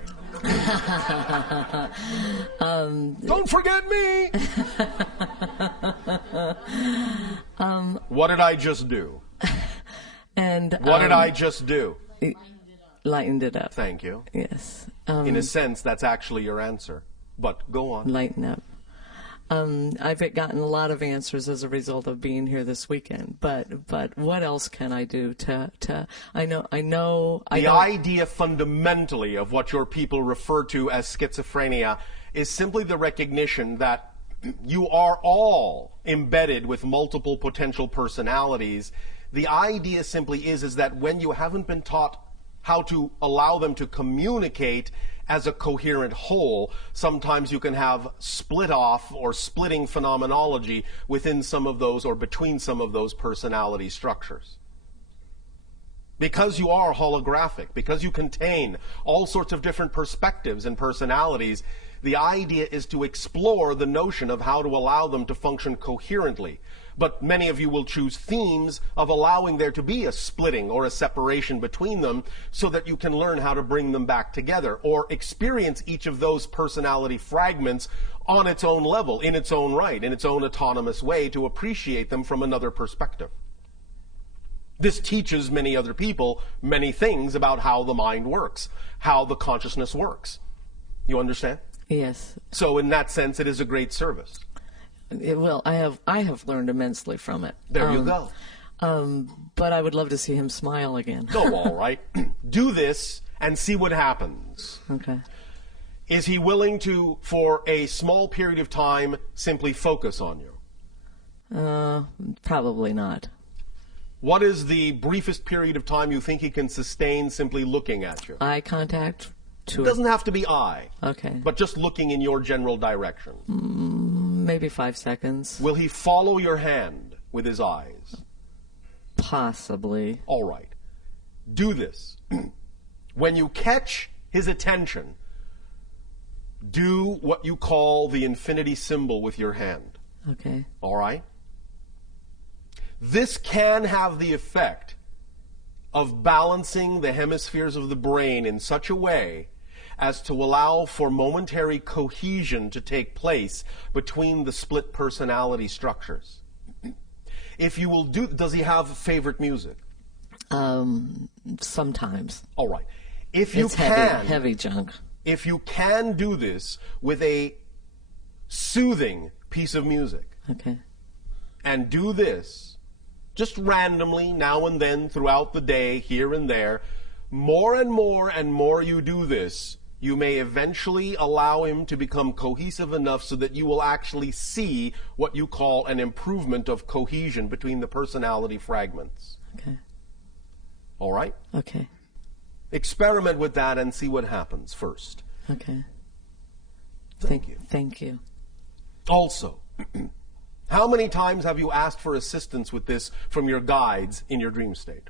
Don't forget me! What did I just do? And What did I just do? lightened it up. Thank you. Yes. In a sense, that's actually your answer. But go on. Lighten up. I've gotten a lot of answers as a result of being here this weekend. But what else can I do to I know. The idea fundamentally of what your people refer to as schizophrenia is simply the recognition that you are all embedded with multiple potential personalities. The idea simply is that when you haven't been taught how to allow them to communicate as a coherent whole, sometimes you can have split off or splitting phenomenology within some of those or between some of those personality structures. Because you are holographic, because you contain all sorts of different perspectives and personalities, the idea is to explore the notion of how to allow them to function coherently. But many of you will choose themes of allowing there to be a splitting or a separation between them so that you can learn how to bring them back together or experience each of those personality fragments on its own level, in its own right, in its own autonomous way, to appreciate them from another perspective. This teaches many other people many things about how the mind works, how the consciousness works. You understand? Yes. So in that sense, it is a great service. Well, I have learned immensely from it. There you go. But I would love to see him smile again. Oh, all right. Do this and see what happens. Okay. Is he willing to, for a small period of time, simply focus on you? Probably not. What is the briefest period of time you think he can sustain simply looking at you? Eye contact? It doesn't have to be eye. Okay. But just looking in your general direction. Maybe 5 seconds. Will he follow your hand with his eyes? Possibly. All right. Do this. When you catch his attention, do what you call the infinity symbol with your hand. Okay. All right? This can have the effect of balancing the hemispheres of the brain in such a way as to allow for momentary cohesion to take place between the split personality structures. If you will do, does he have favorite music? Sometimes. All right. If you It's can, heavy junk. if you can do this with a soothing piece of music, Okay. and do this just randomly now and then throughout the day, here and there, more and more you do this, you may eventually allow him to become cohesive enough so that you will actually see what you call an improvement of cohesion between the personality fragments. Okay. All right? Okay. Experiment with that and see what happens first. Okay. Thank you. Thank you. Also, how many times have you asked for assistance with this from your guides in your dream state?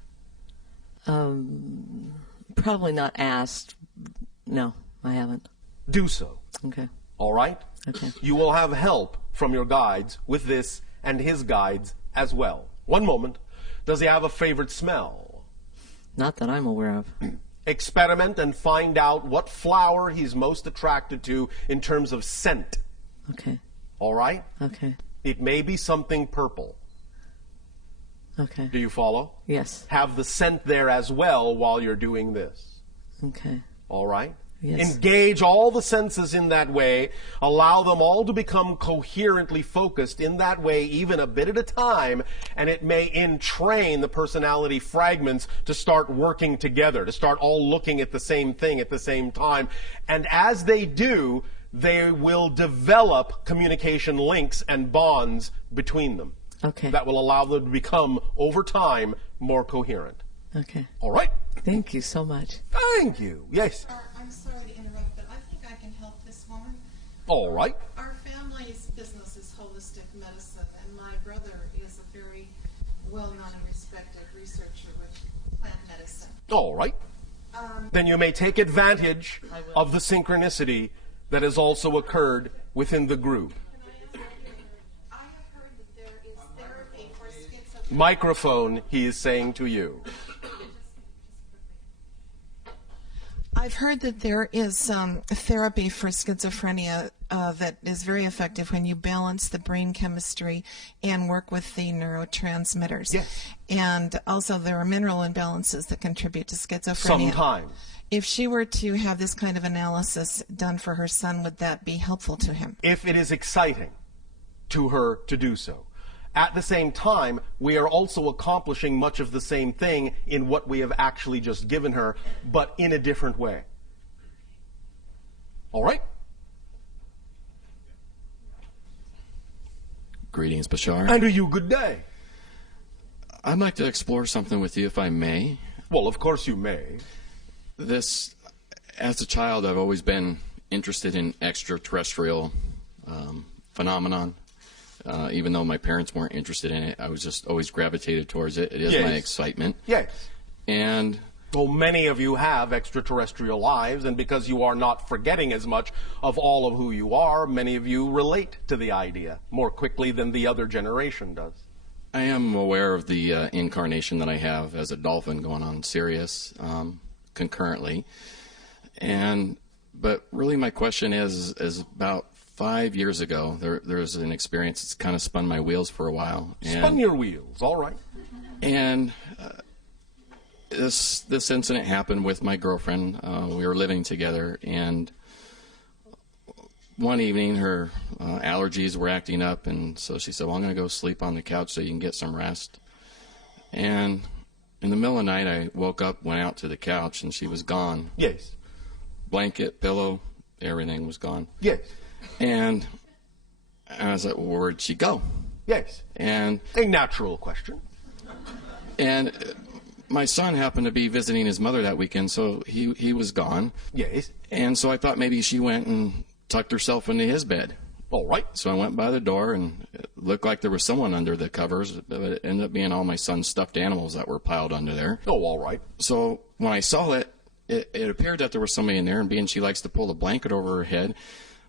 Probably not asked. No, I haven't. Do so. Okay. All right? Okay. You will have help from your guides with this and his guides as well. One moment. Does he have a favorite smell? Not that I'm aware of. Experiment and find out what flower he's most attracted to in terms of scent. Okay. All right? Okay. It may be something purple. Okay. Do you follow? Yes. Have the scent there as well while you're doing this. Okay. All right? Yes. Engage all the senses in that way. Allow them all to become coherently focused in that way, even a bit at a time, and it may entrain the personality fragments to start working together, to start all looking at the same thing at the same time. And as they do, they will develop communication links and bonds between them. Okay. That will allow them to become, over time, more coherent. Okay. All right? Thank you so much. Thank you. Yes. I'm sorry to interrupt, but I think I can help this woman. All right. Our family's business is holistic medicine, and my brother is a very well-known and respected researcher with plant medicine. All right. Then you may take advantage of the synchronicity that has also occurred within the group. I have heard that there is therapy for schizophrenia. Microphone, he is saying to you. I I've heard that there is therapy for schizophrenia that is very effective when you balance the brain chemistry and work with the neurotransmitters. Yes. And also there are mineral imbalances that contribute to schizophrenia. Sometimes. If she were to have this kind of analysis done for her son, would that be helpful to him? If it is exciting to her to do so. At the same time, we are also accomplishing much of the same thing in what we have actually just given her, but in a different way. All right? Greetings, Bashar. And to you, good day. I'd like to explore something with you, if I may. Well, of course you may. As a child, I've always been interested in extraterrestrial phenomenon. Even though my parents weren't interested in it, I was just always gravitated towards it. It is my excitement. Yes. And well, many of you have extraterrestrial lives, and because you are not forgetting as much of all of who you are, many of you relate to the idea more quickly than the other generation does. I am aware of the incarnation that I have as a dolphin going on Sirius concurrently. But really my question is about 5 years ago, there was an experience that's kind of spun my wheels for a while. Spun your wheels, all right. And this incident happened with my girlfriend. We were living together, and one evening her allergies were acting up, and so she said, well, I'm going to go sleep on the couch so you can get some rest. And in the middle of the night, I woke up, went out to the couch, and she was gone. Yes. Blanket, pillow, everything was gone. Yes. And I was like, well, where'd she go? Yes. And a natural question. And my son happened to be visiting his mother that weekend, so he was gone. Yes. And so I thought maybe she went and tucked herself into his bed. All right. So I went by the door, and it looked like there was someone under the covers, but it ended up being all my son's stuffed animals that were piled under there. Oh, all right. So when I saw it appeared that there was somebody in there, and being she likes to pull the blanket over her head,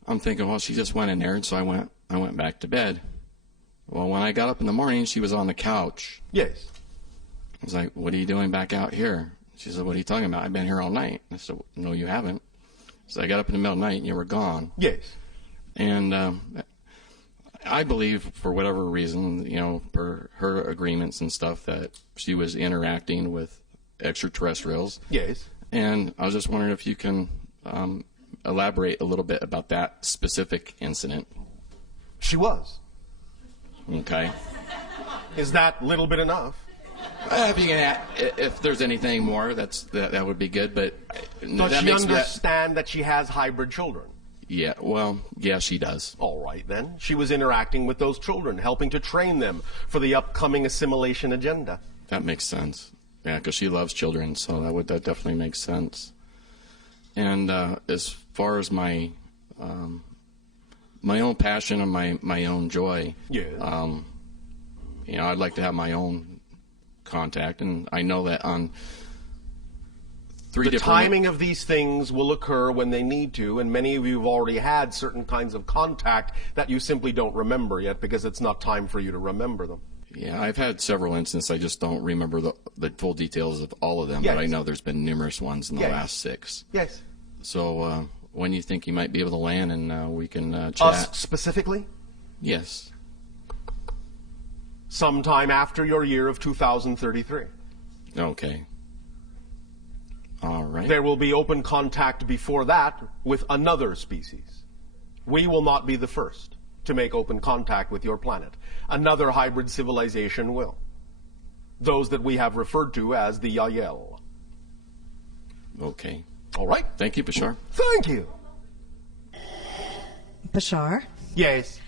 I'm thinking, well, she just went in there, and so I went back to bed. Well, when I got up in the morning, she was on the couch. Yes. I was like, what are you doing back out here? She said, what are you talking about? I've been here all night. I said, no, you haven't. So I got up in the middle of the night, and you were gone. Yes. And I believe, for whatever reason, per her agreements and stuff, that she was interacting with extraterrestrials. Yes. And I was just wondering if you can elaborate a little bit about that specific incident. She was. Okay. Is that little bit enough? If you can if there's anything more, that would be good. But does she understand that she has hybrid children? Yeah. Well, yeah, she does. All right, then. She was interacting with those children, helping to train them for the upcoming assimilation agenda. That makes sense. Yeah, because she loves children, so that definitely makes sense. And as far as my own passion and my own joy, yeah. I'd like to have my own contact, and I know that on the timing of these things will occur when they need to, and many of you have already had certain kinds of contact that you simply don't remember yet because it's not time for you to remember them. Yeah, I've had several instances. I just don't remember the full details of all of them, yes. But I know there's been numerous ones in the last 6. Yes. So when you think you might be able to land, and we can chat. Us specifically? Yes. Sometime after your year of 2033. Okay. All right. There will be open contact before that with another species. We will not be the first to make open contact with your planet. Another hybrid civilization will. Those that we have referred to as the Yael. Okay. All right. Thank you, Bashar. Thank you. Bashar? Yes.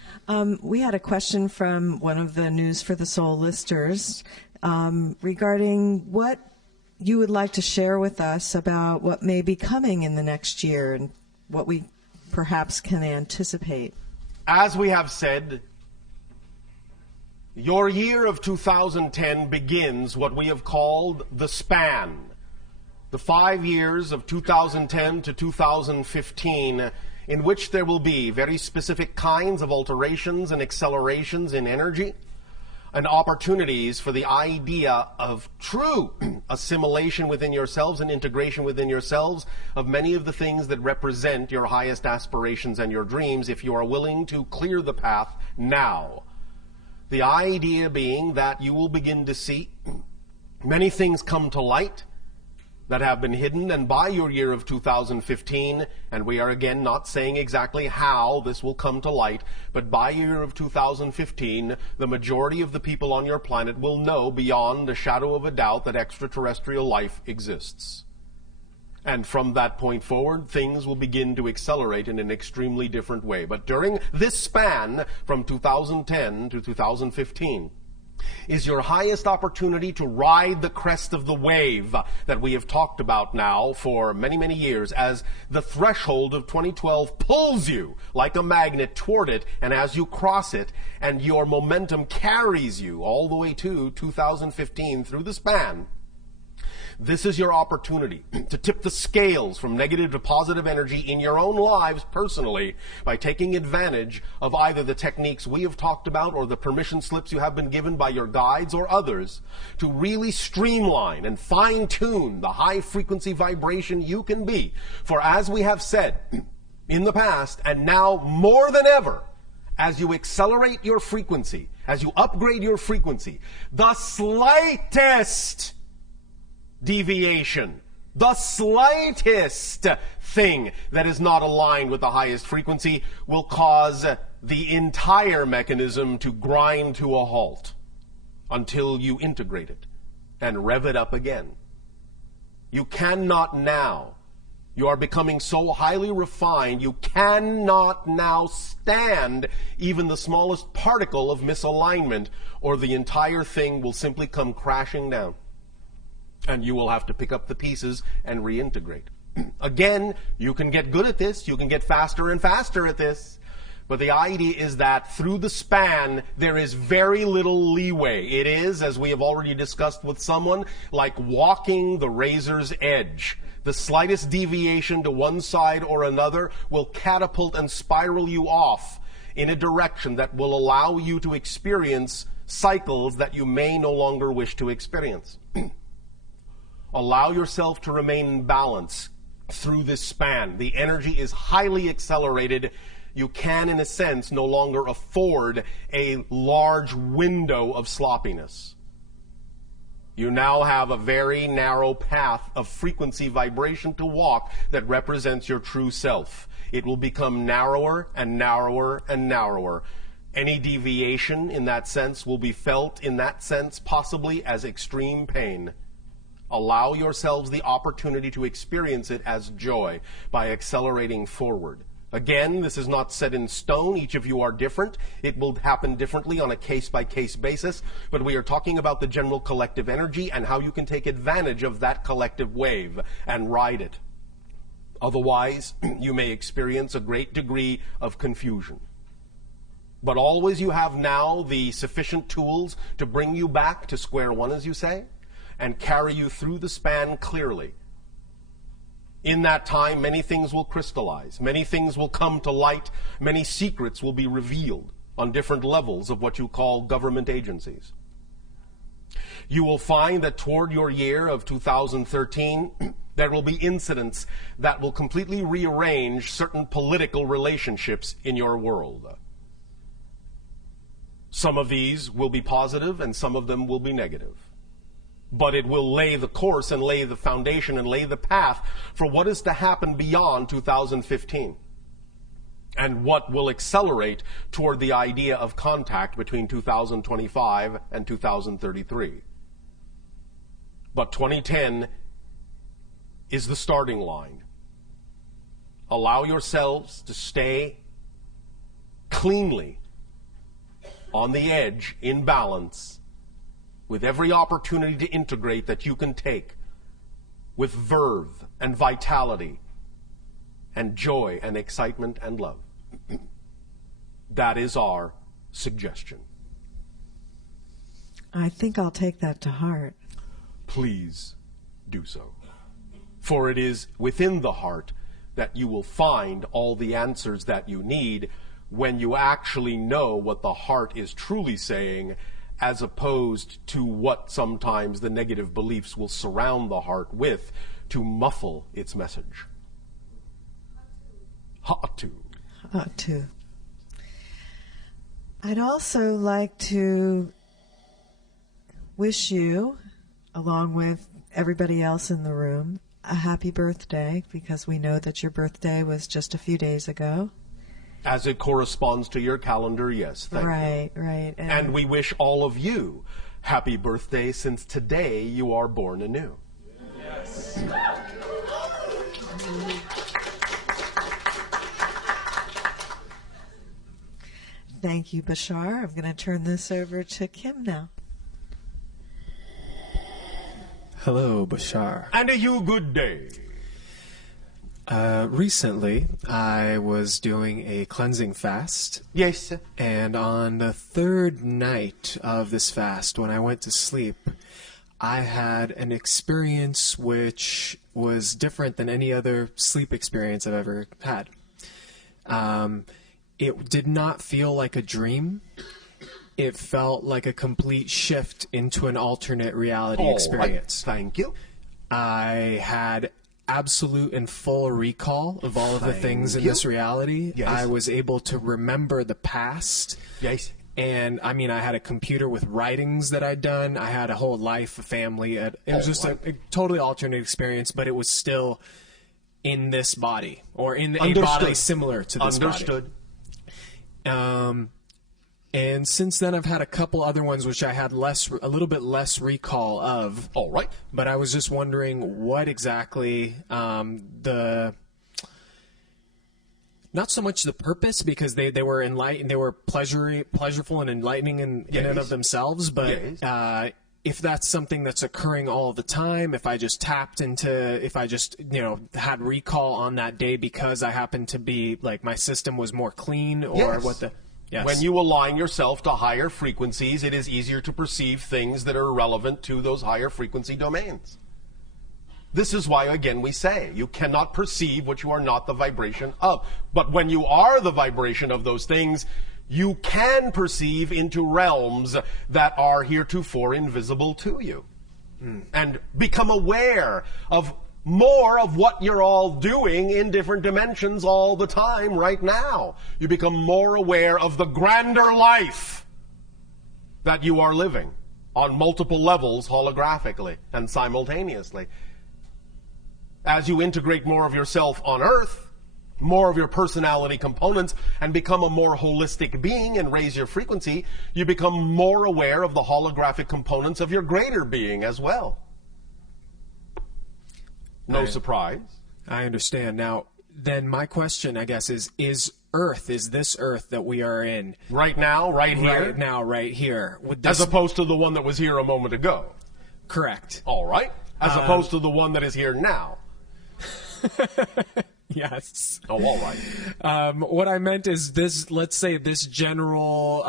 We had a question from one of the News for the Soul listers regarding what you would like to share with us about what may be coming in the next year and what we perhaps can anticipate. As we have said, your year of 2010 begins what we have called the span. The 5 years of 2010 to 2015, in which there will be very specific kinds of alterations and accelerations in energy, and opportunities for the idea of true assimilation within yourselves and integration within yourselves of many of the things that represent your highest aspirations and your dreams, if you are willing to clear the path now. The idea being that you will begin to see many things come to light that have been hidden, and by your year of 2015, and we are again not saying exactly how this will come to light, but by year of 2015, the majority of the people on your planet will know beyond a shadow of a doubt that extraterrestrial life exists. And from that point forward, things will begin to accelerate in an extremely different way. But during this span, from 2010 to 2015, is your highest opportunity to ride the crest of the wave that we have talked about now for many, many years, as the threshold of 2012 pulls you like a magnet toward it, and as you cross it, and your momentum carries you all the way to 2015 through the span. This is your opportunity to tip the scales from negative to positive energy in your own lives personally by taking advantage of either the techniques we have talked about or the permission slips you have been given by your guides or others to really streamline and fine-tune the high-frequency vibration you can be. For as we have said in the past, and now more than ever, as you accelerate your frequency, as you upgrade your frequency, the slightest deviation, the slightest thing that is not aligned with the highest frequency will cause the entire mechanism to grind to a halt until you integrate it and rev it up again. You cannot now. You are becoming so highly refined, you cannot now stand even the smallest particle of misalignment, or the entire thing will simply come crashing down. And you will have to pick up the pieces and reintegrate. Again, you can get good at this. You can get faster and faster at this. But the idea is that through the span, there is very little leeway. It is, as we have already discussed with someone, like walking the razor's edge. The slightest deviation to one side or another will catapult and spiral you off in a direction that will allow you to experience cycles that you may no longer wish to experience. Allow yourself to remain in balance through this span. The energy is highly accelerated. You can, in a sense, no longer afford a large window of sloppiness. You now have a very narrow path of frequency vibration to walk that represents your true self. It will become narrower and narrower and narrower. Any deviation in that sense will be felt in that sense possibly as extreme pain. Allow yourselves the opportunity to experience it as joy by accelerating forward. Again, this is not set in stone. Each of you are different. It will happen differently on a case-by-case basis, but we are talking about the general collective energy and how you can take advantage of that collective wave and ride it. Otherwise, you may experience a great degree of confusion. But always you have now the sufficient tools to bring you back to square one, as you say, and carry you through the span clearly. In that time, many things will crystallize. Many things will come to light. Many secrets will be revealed on different levels of what you call government agencies. You will find that toward your year of 2013, there will be incidents that will completely rearrange certain political relationships in your world. Some of these will be positive and some of them will be negative. But it will lay the course and lay the foundation and lay the path for what is to happen beyond 2015 and what will accelerate toward the idea of contact between 2025 and 2033. But 2010 is the starting line. Allow yourselves to stay cleanly on the edge, in balance, with every opportunity to integrate that you can take, with verve and vitality and joy and excitement and love. That is our suggestion. I think I'll take that to heart. Please do so. For it is within the heart that you will find all the answers that you need when you actually know what the heart is truly saying as opposed to what sometimes the negative beliefs will surround the heart with to muffle its message. Hatu. Hatu. I'd also like to wish you, along with everybody else in the room, a happy birthday, because we know that your birthday was just a few days ago. As it corresponds to your calendar, yes, thank you. Right. And we wish all of you happy birthday, since today you are born anew. Yes. Thank you, Bashar. I'm going to turn this over to Kim now. Hello, Bashar. And a you good day. Recently, I was doing a cleansing fast. Yes, sir. And on the third night of this fast, when I went to sleep, I had an experience which was different than any other sleep experience I've ever had. It did not feel like a dream. It felt like a complete shift into an alternate reality experience. Right. Thank you. I had absolute and full recall of all of the things in this reality. Yes. I was able to remember the past. Yes. And, I mean, I had a computer with writings that I'd done. I had a whole life, a family. It was just a totally alternate experience, but it was still in this body, or in a body similar to this body. And since then, I've had a couple other ones which I had a little bit less recall of. All right. But I was just wondering what exactly not so much the purpose, because they were enlightened, they were pleasureful and enlightening in and of themselves. But if that's something that's occurring all the time, if I just had recall on that day because I happened to be like my system was more clean, or what the. Yes. When you align yourself to higher frequencies, it is easier to perceive things that are relevant to those higher frequency domains. This is why, again, we say you cannot perceive what you are not the vibration of. But when you are the vibration of those things, you can perceive into realms that are heretofore invisible to you. And become aware of more of what you're all doing in different dimensions all the time right now. You become more aware of the grander life that you are living on multiple levels holographically and simultaneously. As you integrate more of yourself on Earth, more of your personality components, and become a more holistic being and raise your frequency, you become more aware of the holographic components of your greater being as well. No surprise. I understand. Now, then my question, I guess, is Earth, is this Earth that we are in? Right now, right here? Right now, right here. As opposed to the one that was here a moment ago? Correct. All right. As opposed to the one that is here now? Yes. Oh, all right. What I meant is this, let's say this general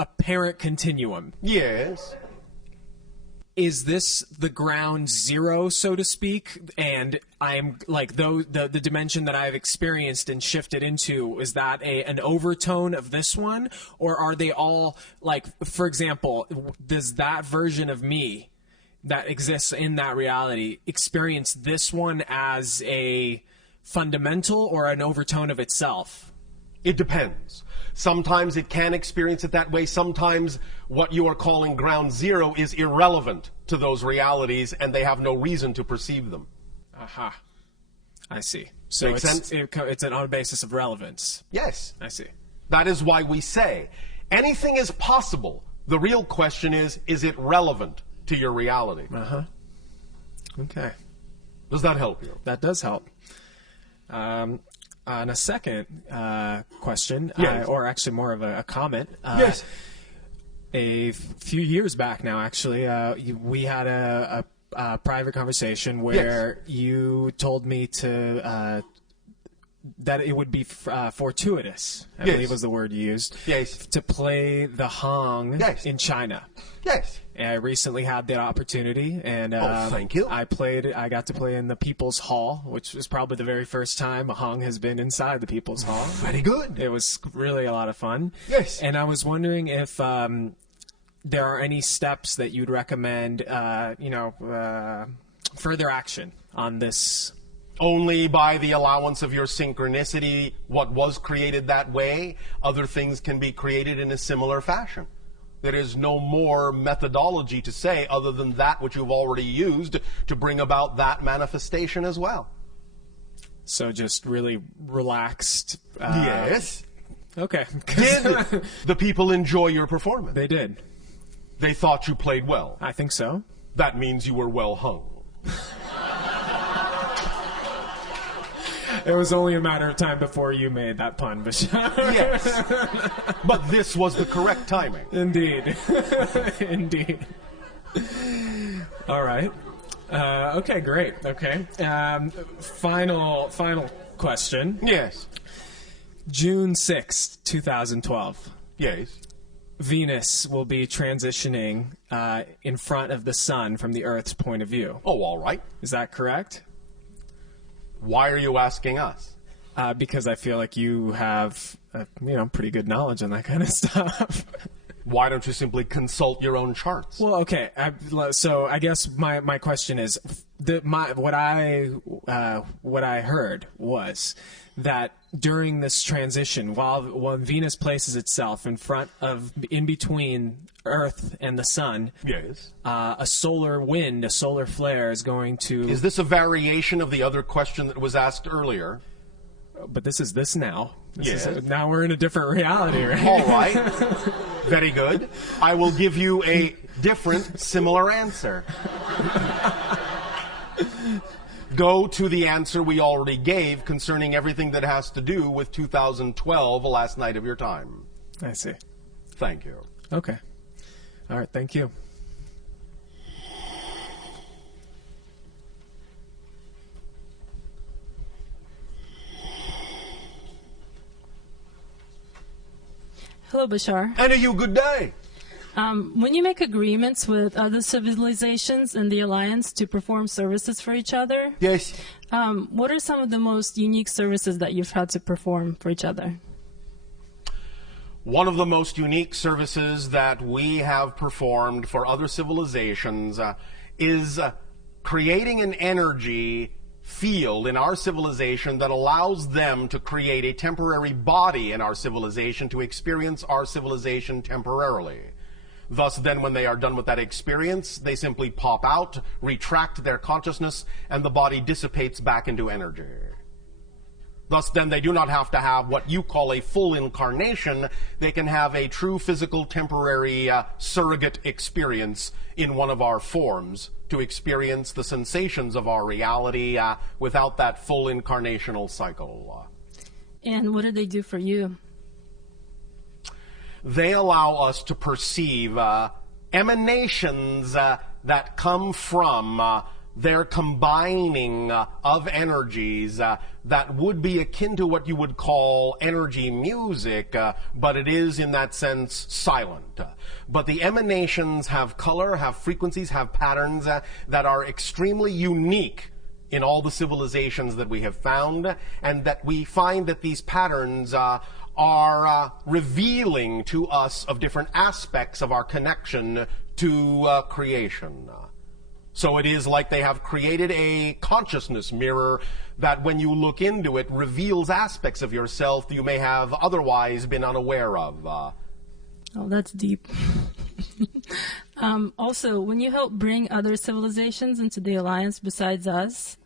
apparent continuum. Yes. Is this the ground zero, so to speak? And I'm like the dimension that I've experienced and shifted into, is that an overtone of this one? Or are they all, like, for example, does that version of me that exists in that reality experience this one as a fundamental or an overtone of itself? It depends. Sometimes it can experience it that way. Sometimes what you are calling ground zero is irrelevant to those realities, and they have no reason to perceive them. Aha. I see. So Makes sense? It's on a basis of relevance. Yes. I see. That is why we say anything is possible. The real question is it relevant to your reality? Uh-huh. Okay. Does that help you? That does help. On a second question, yes. Or actually more of a comment. Yes. A few years back now, actually, we had a private conversation where you told me to that it would be fortuitous, I believe was the word you used, to play the Hong in China. Yes. I recently had the opportunity, and thank you. I got to play in the People's Hall, which was probably the very first time a Hong has been inside the People's Hall. Very good. It was really a lot of fun. Yes. And I was wondering if there are any steps that you'd recommend, further action on this. Only by the allowance of your synchronicity, what was created that way, other things can be created in a similar fashion. There is no more methodology to say other than that which you've already used to bring about that manifestation as well. So just really relaxed. Yes. Okay. Did the people enjoy your performance? They did. They thought you played well. I think so. That means you were well hung. It was only a matter of time before you made that pun, Bashar. Yes. But this was the correct timing. Indeed. Indeed. All right. Okay, great. Okay. Final question. Yes. June 6th, 2012. Yes. Venus will be transitioning in front of the sun from the Earth's point of view. Oh, all right. Is that correct? Why are you asking us? Because I feel like you have, pretty good knowledge on that kind of stuff. Why don't you simply consult your own charts? Well, okay. So I guess my question is, what I heard was that during this transition, when Venus places itself in between Earth and the sun, yes, a solar wind, a solar flare is going to. Is this a variation of the other question that was asked earlier? But this is this now. Yes. Now we're in a different reality, right? All right. Very good. I will give you a different, similar answer. Go to the answer we already gave concerning everything that has to do with 2012, the last night of your time. I see. Thank you. Okay. All right. Thank you. Hello, Bashar. And you good day. When you make agreements with other civilizations in the Alliance to perform services for each other, yes, what are some of the most unique services that you've had to perform for each other? One of the most unique services that we have performed for other civilizations is creating an energy field in our civilization that allows them to create a temporary body in our civilization to experience our civilization temporarily. Thus, then, when they are done with that experience, they simply pop out, retract their consciousness, and the body dissipates back into energy. Thus, then, they do not have to have what you call a full incarnation. They can have a true physical temporary surrogate experience in one of our forms to experience the sensations of our reality without that full incarnational cycle. And what do they do for you? They allow us to perceive emanations that come from their combining of energies that would be akin to what you would call energy music, but it is in that sense silent. But the emanations have color, have frequencies, have patterns that are extremely unique in all the civilizations that we have found, and that we find that these patterns are revealing to us of different aspects of our connection to creation. So it is like they have created a consciousness mirror that when you look into it reveals aspects of yourself that you may have otherwise been unaware of. Oh, that's deep. Also, when you help bring other civilizations into the Alliance besides us,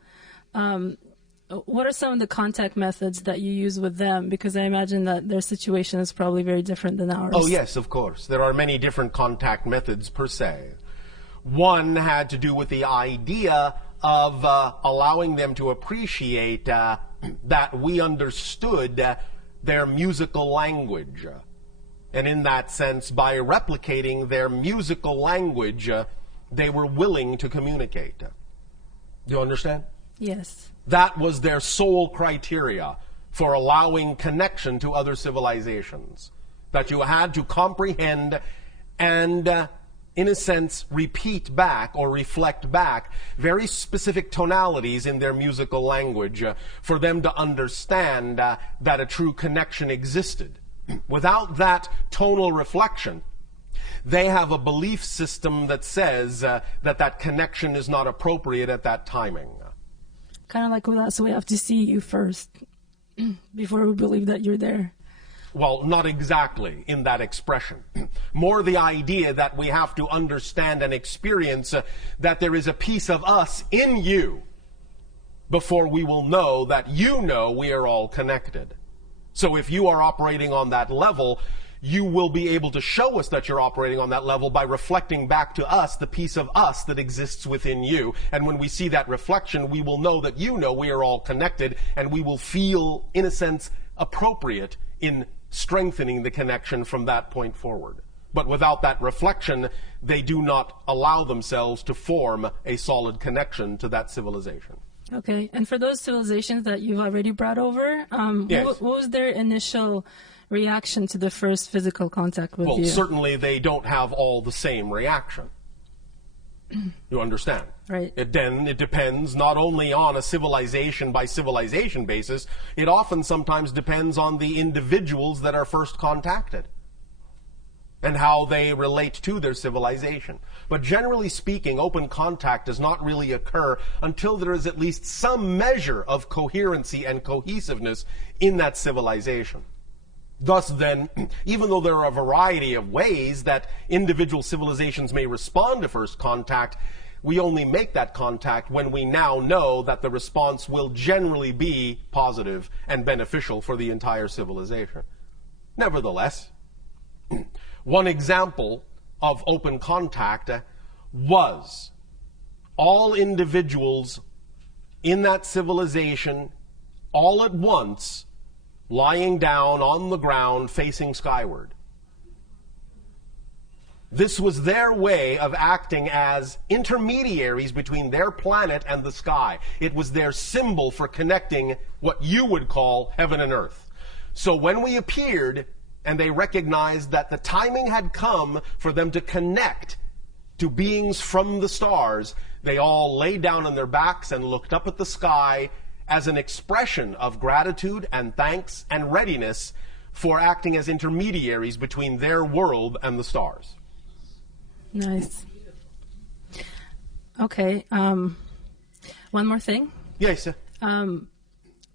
what are some of the contact methods that you use with them? Because I imagine that their situation is probably very different than ours. Oh, yes, of course. There are many different contact methods per se. One had to do with the idea of allowing them to appreciate that we understood their musical language. And in that sense, by replicating their musical language, they were willing to communicate. Do you understand? Yes. That was their sole criteria for allowing connection to other civilizations. That you had to comprehend and in a sense, repeat back or reflect back very specific tonalities in their musical language for them to understand that a true connection existed. Without that tonal reflection, they have a belief system that says that connection is not appropriate at that timing. Kind of like with us, we have to see you first before we believe that you're there. Well, not exactly in that expression. More the idea that we have to understand and experience that there is a piece of us in you before we will know that you know we are all connected. So if you are operating on that level, you will be able to show us that you're operating on that level by reflecting back to us the piece of us that exists within you. And when we see that reflection, we will know that you know we are all connected, and we will feel, in a sense, appropriate in strengthening the connection from that point forward. But without that reflection, they do not allow themselves to form a solid connection to that civilization. Okay, and for those civilizations that you've already brought over, Yes. what was their initial reaction to the first physical contact with you? Well, certainly they don't have all the same reaction. You understand? Right. It depends not only on a civilization by civilization basis, it often sometimes depends on the individuals that are first contacted and how they relate to their civilization. But generally speaking, open contact does not really occur until there is at least some measure of coherency and cohesiveness in that civilization. Thus then, even though there are a variety of ways that individual civilizations may respond to first contact, we only make that contact when we now know that the response will generally be positive and beneficial for the entire civilization. Nevertheless, one example of open contact was all individuals in that civilization all at once lying down on the ground facing skyward. This was their way of acting as intermediaries between their planet and the sky. It was their symbol for connecting what you would call heaven and earth. So when we appeared and they recognized that the timing had come for them to connect to beings from the stars, they all lay down on their backs and looked up at the sky as an expression of gratitude and thanks and readiness for acting as intermediaries between their world and the stars. Nice. Okay. One more thing. Yes, sir.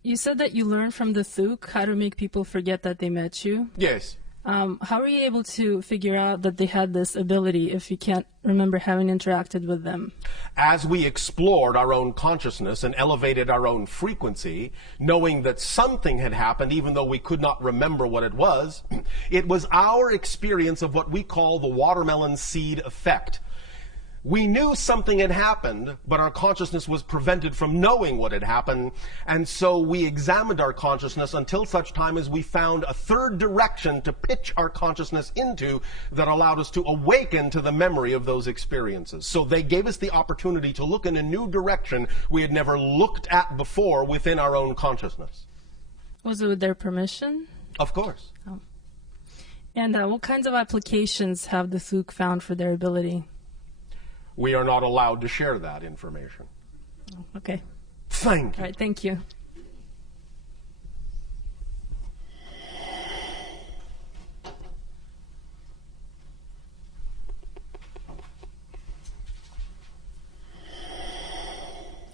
You said that you learned from the Thuk how to make people forget that they met you. Yes. How were you able to figure out that they had this ability if you can't remember having interacted with them? As we explored our own consciousness and elevated our own frequency, knowing that something had happened even though we could not remember what it was our experience of what we call the watermelon seed effect. We knew something had happened, but our consciousness was prevented from knowing what had happened, and so we examined our consciousness until such time as we found a third direction to pitch our consciousness into that allowed us to awaken to the memory of those experiences. So they gave us the opportunity to look in a new direction we had never looked at before within our own consciousness. Was it with their permission? Of course. Oh. And what kinds of applications have the Thuk found for their ability? We are not allowed to share that information. Okay. Thank you. All right, thank you.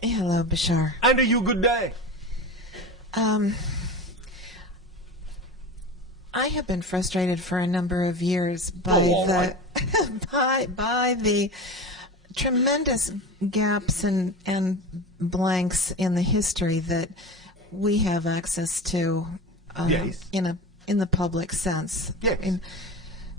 Hello, Bashar. And a you good day. I have been frustrated for a number of years by by the tremendous gaps and blanks in the history that we have access to Yes. in the public sense. Yes. And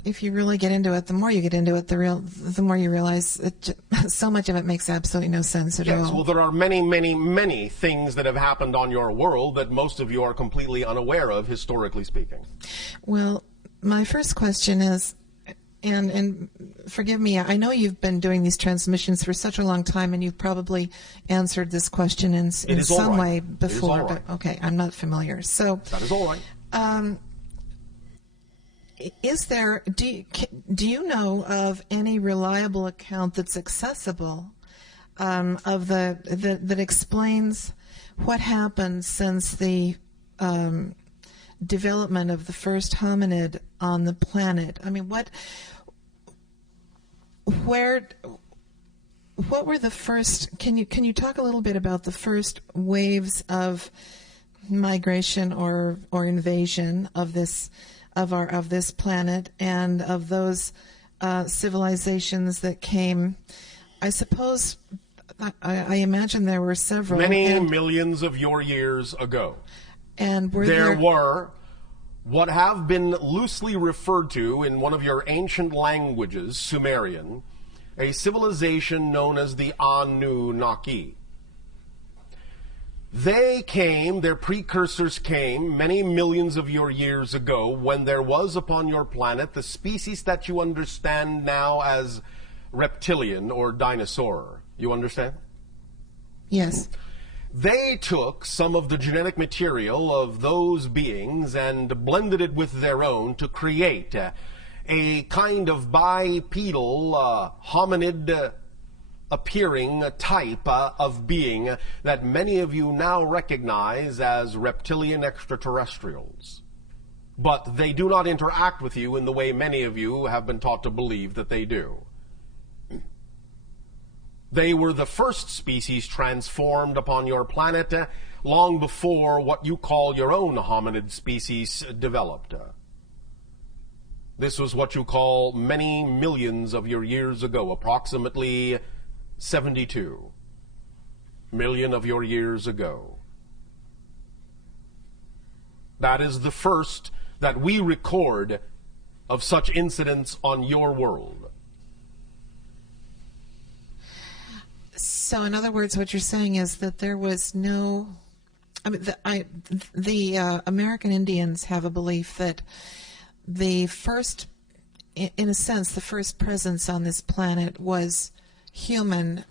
if you really get into it, the more you get into it, the more you realize that so much of it makes absolutely no sense at Yes, all. well, there are many, many, many things that have happened on your world that most of you are completely unaware of, historically speaking. Well, my first question is, and forgive me, I know you've been doing these transmissions for such a long time, and you've probably answered this question in some way before. It is all right. But okay, I'm not familiar. So that is all right. Is there? Do you know of any reliable account that's accessible of that explains what happened since the development of the first hominid on the planet? I mean, what were the first? Can you talk a little bit about the first waves of migration or invasion of this planet, and of those civilizations that came? I suppose, I imagine there were several. Many millions of your years ago. And there were what have been loosely referred to in one of your ancient languages, Sumerian, a civilization known as the Anunnaki. They came, their precursors came, many millions of your years ago, when there was upon your planet the species that you understand now as reptilian or dinosaur. You understand? Yes. They took some of the genetic material of those beings and blended it with their own to create a kind of bipedal, hominid appearing type of being that many of you now recognize as reptilian extraterrestrials. But they do not interact with you in the way many of you have been taught to believe that they do. They were the first species transformed upon your planet long before what you call your own hominid species developed. This was what you call many millions of your years ago, approximately 72 million of your years ago. That is the first that we record of such incidents on your world. So, in other words, what you're saying is that there was no. I mean, the American Indians have a belief that the first, in a sense, the first presence on this planet was human,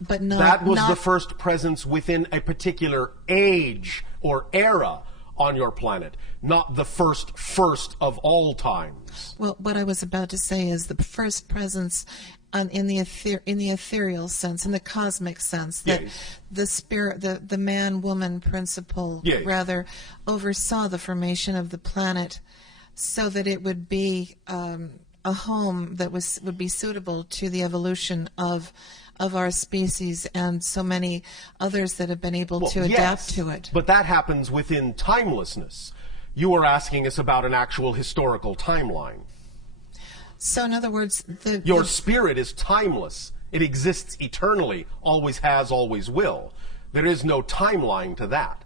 but not. That was the first presence within a particular age or era on your planet, not the first of all times. Well, what I was about to say is the first presence in the ethereal sense, in the cosmic sense, that yes. the spirit, the man-woman principle, yes. rather oversaw the formation of the planet, so that it would be a home that would be suitable to the evolution of our species and so many others that have been able to adapt to it. But that happens within timelessness. You are asking us about an actual historical timeline. So, in other words, your spirit is timeless. It exists eternally, always has, always will. There is no timeline to that.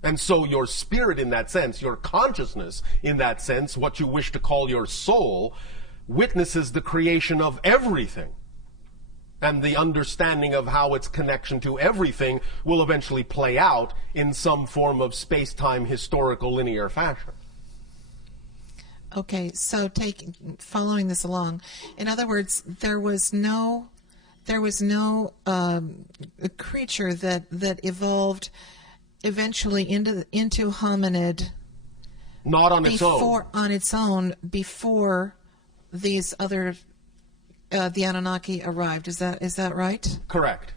And so your spirit in that sense, your consciousness in that sense, what you wish to call your soul, witnesses the creation of everything. And the understanding of how its connection to everything will eventually play out in some form of space-time historical linear fashion. Okay, so following this along, in other words, there was no creature that evolved eventually into hominid. Not on its own. On its own, before these other the Anunnaki arrived. Is that right? Correct.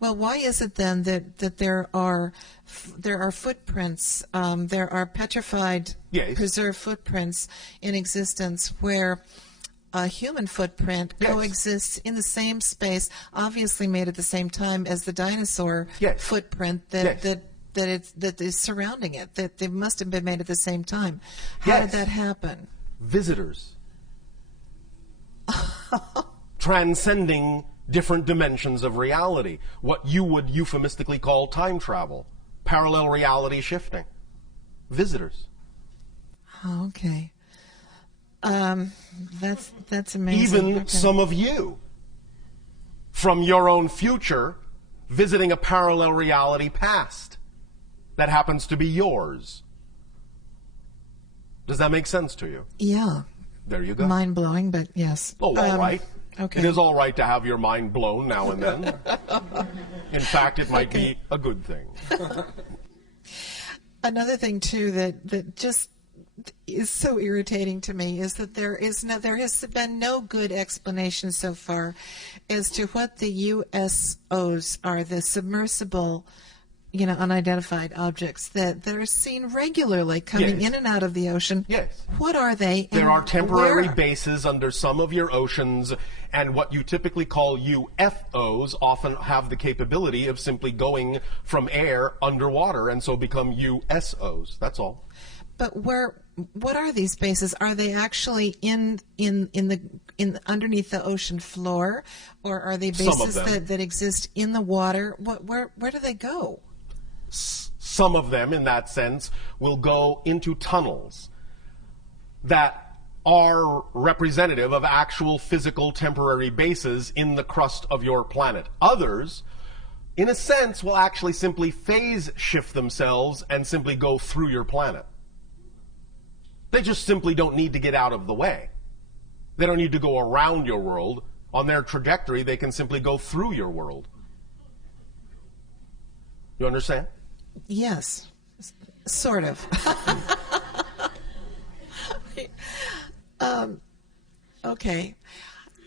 Well, why is it then that there are footprints, there are petrified, yes. preserved footprints in existence where a human footprint yes. coexists in the same space, obviously made at the same time as the dinosaur yes. footprint that is surrounding it, that they must have been made at the same time. How yes. did that happen? Visitors. Transcending different dimensions of reality. What you would euphemistically call time travel. Parallel reality shifting. Visitors. Okay. That's amazing. Even some of you, from your own future, visiting a parallel reality past that happens to be yours. Does that make sense to you? Yeah. There you go. Mind-blowing, but yes. Oh, all right. Okay. It is all right to have your mind blown now and then. In fact, it might be a good thing. Another thing, too, that just is so irritating to me is that there has been no good explanation so far as to what the USOs are, the submersible unidentified objects that are seen regularly coming Yes. in and out of the ocean. Yes. What are they? There and are temporary where- bases under some of your oceans, and what you typically call UFOs often have the capability of simply going from air underwater and so become USOs. That's all. But what are these bases? Are they actually in underneath the ocean floor, or are they Some of bases them. that exist in the water? Where do they go? Some of them, in that sense, will go into tunnels that are representative of actual physical temporary bases in the crust of your planet. Others, in a sense, will actually simply phase shift themselves and simply go through your planet. They just simply don't need to get out of the way. They don't need to go around your world. On their trajectory, they can simply go through your world. You understand? Yes, sort of. Okay.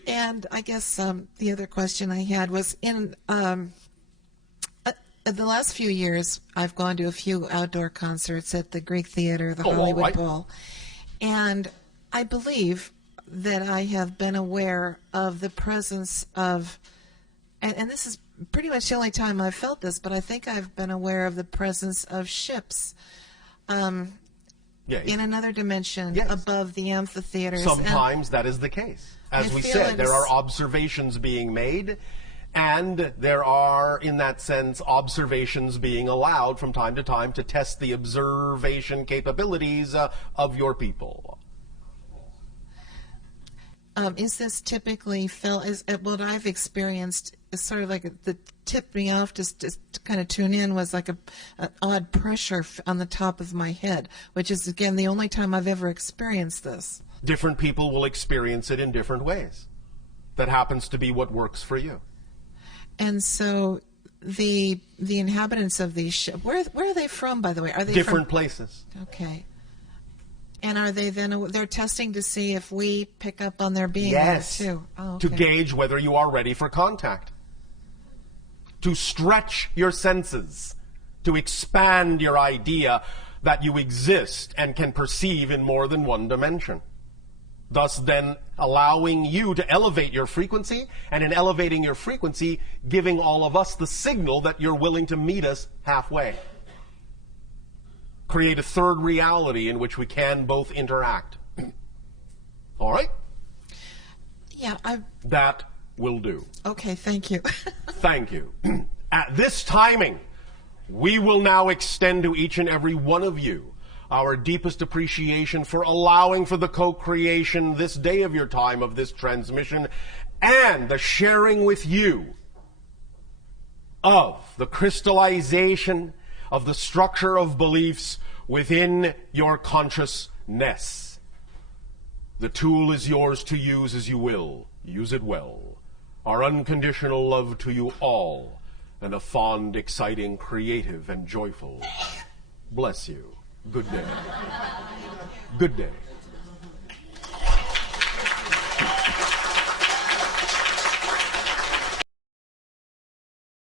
And I guess the other question I had was in the last few years, I've gone to a few outdoor concerts at the Greek Theater, the Hollywood all right. Bowl, and I believe that I have been aware of the presence of, and this is pretty much the only time I've felt this, but I think I've been aware of the presence of ships Yes. in another dimension Yes. above the amphitheaters. Sometimes that is the case. As I we feel said, it there is- are observations being made, and there are, in that sense, observations being allowed from time to time to test the observation capabilities of your people. Is this typically felt? Is what I've experienced is sort of like the tipped me off just to kind of tune in was like an odd pressure on the top of my head, which is again the only time I've ever experienced this. Different people will experience it in different ways. That happens to be what works for you. And so the inhabitants of these ships, where are they from, by the way? Are they Different places. from? Okay. And are they then? They're testing to see if we pick up on their being Yes. there too. Oh, To okay. gauge whether you are ready for contact. To stretch your senses. To expand your idea that you exist and can perceive in more than one dimension. Thus then allowing you to elevate your frequency, and in elevating your frequency, giving all of us the signal that you're willing to meet us halfway. Create a third reality in which we can both interact. All right? Yeah. That will do. Okay. Thank you. Thank you. At this timing, we will now extend to each and every one of you our deepest appreciation for allowing for the co-creation this day of your time of this transmission and the sharing with you of the crystallization of the structure of beliefs within your consciousness. The tool is yours to use as you will. Use it well. Our unconditional love to you all, and a fond, exciting, creative, and joyful bless you. Good day. Good day.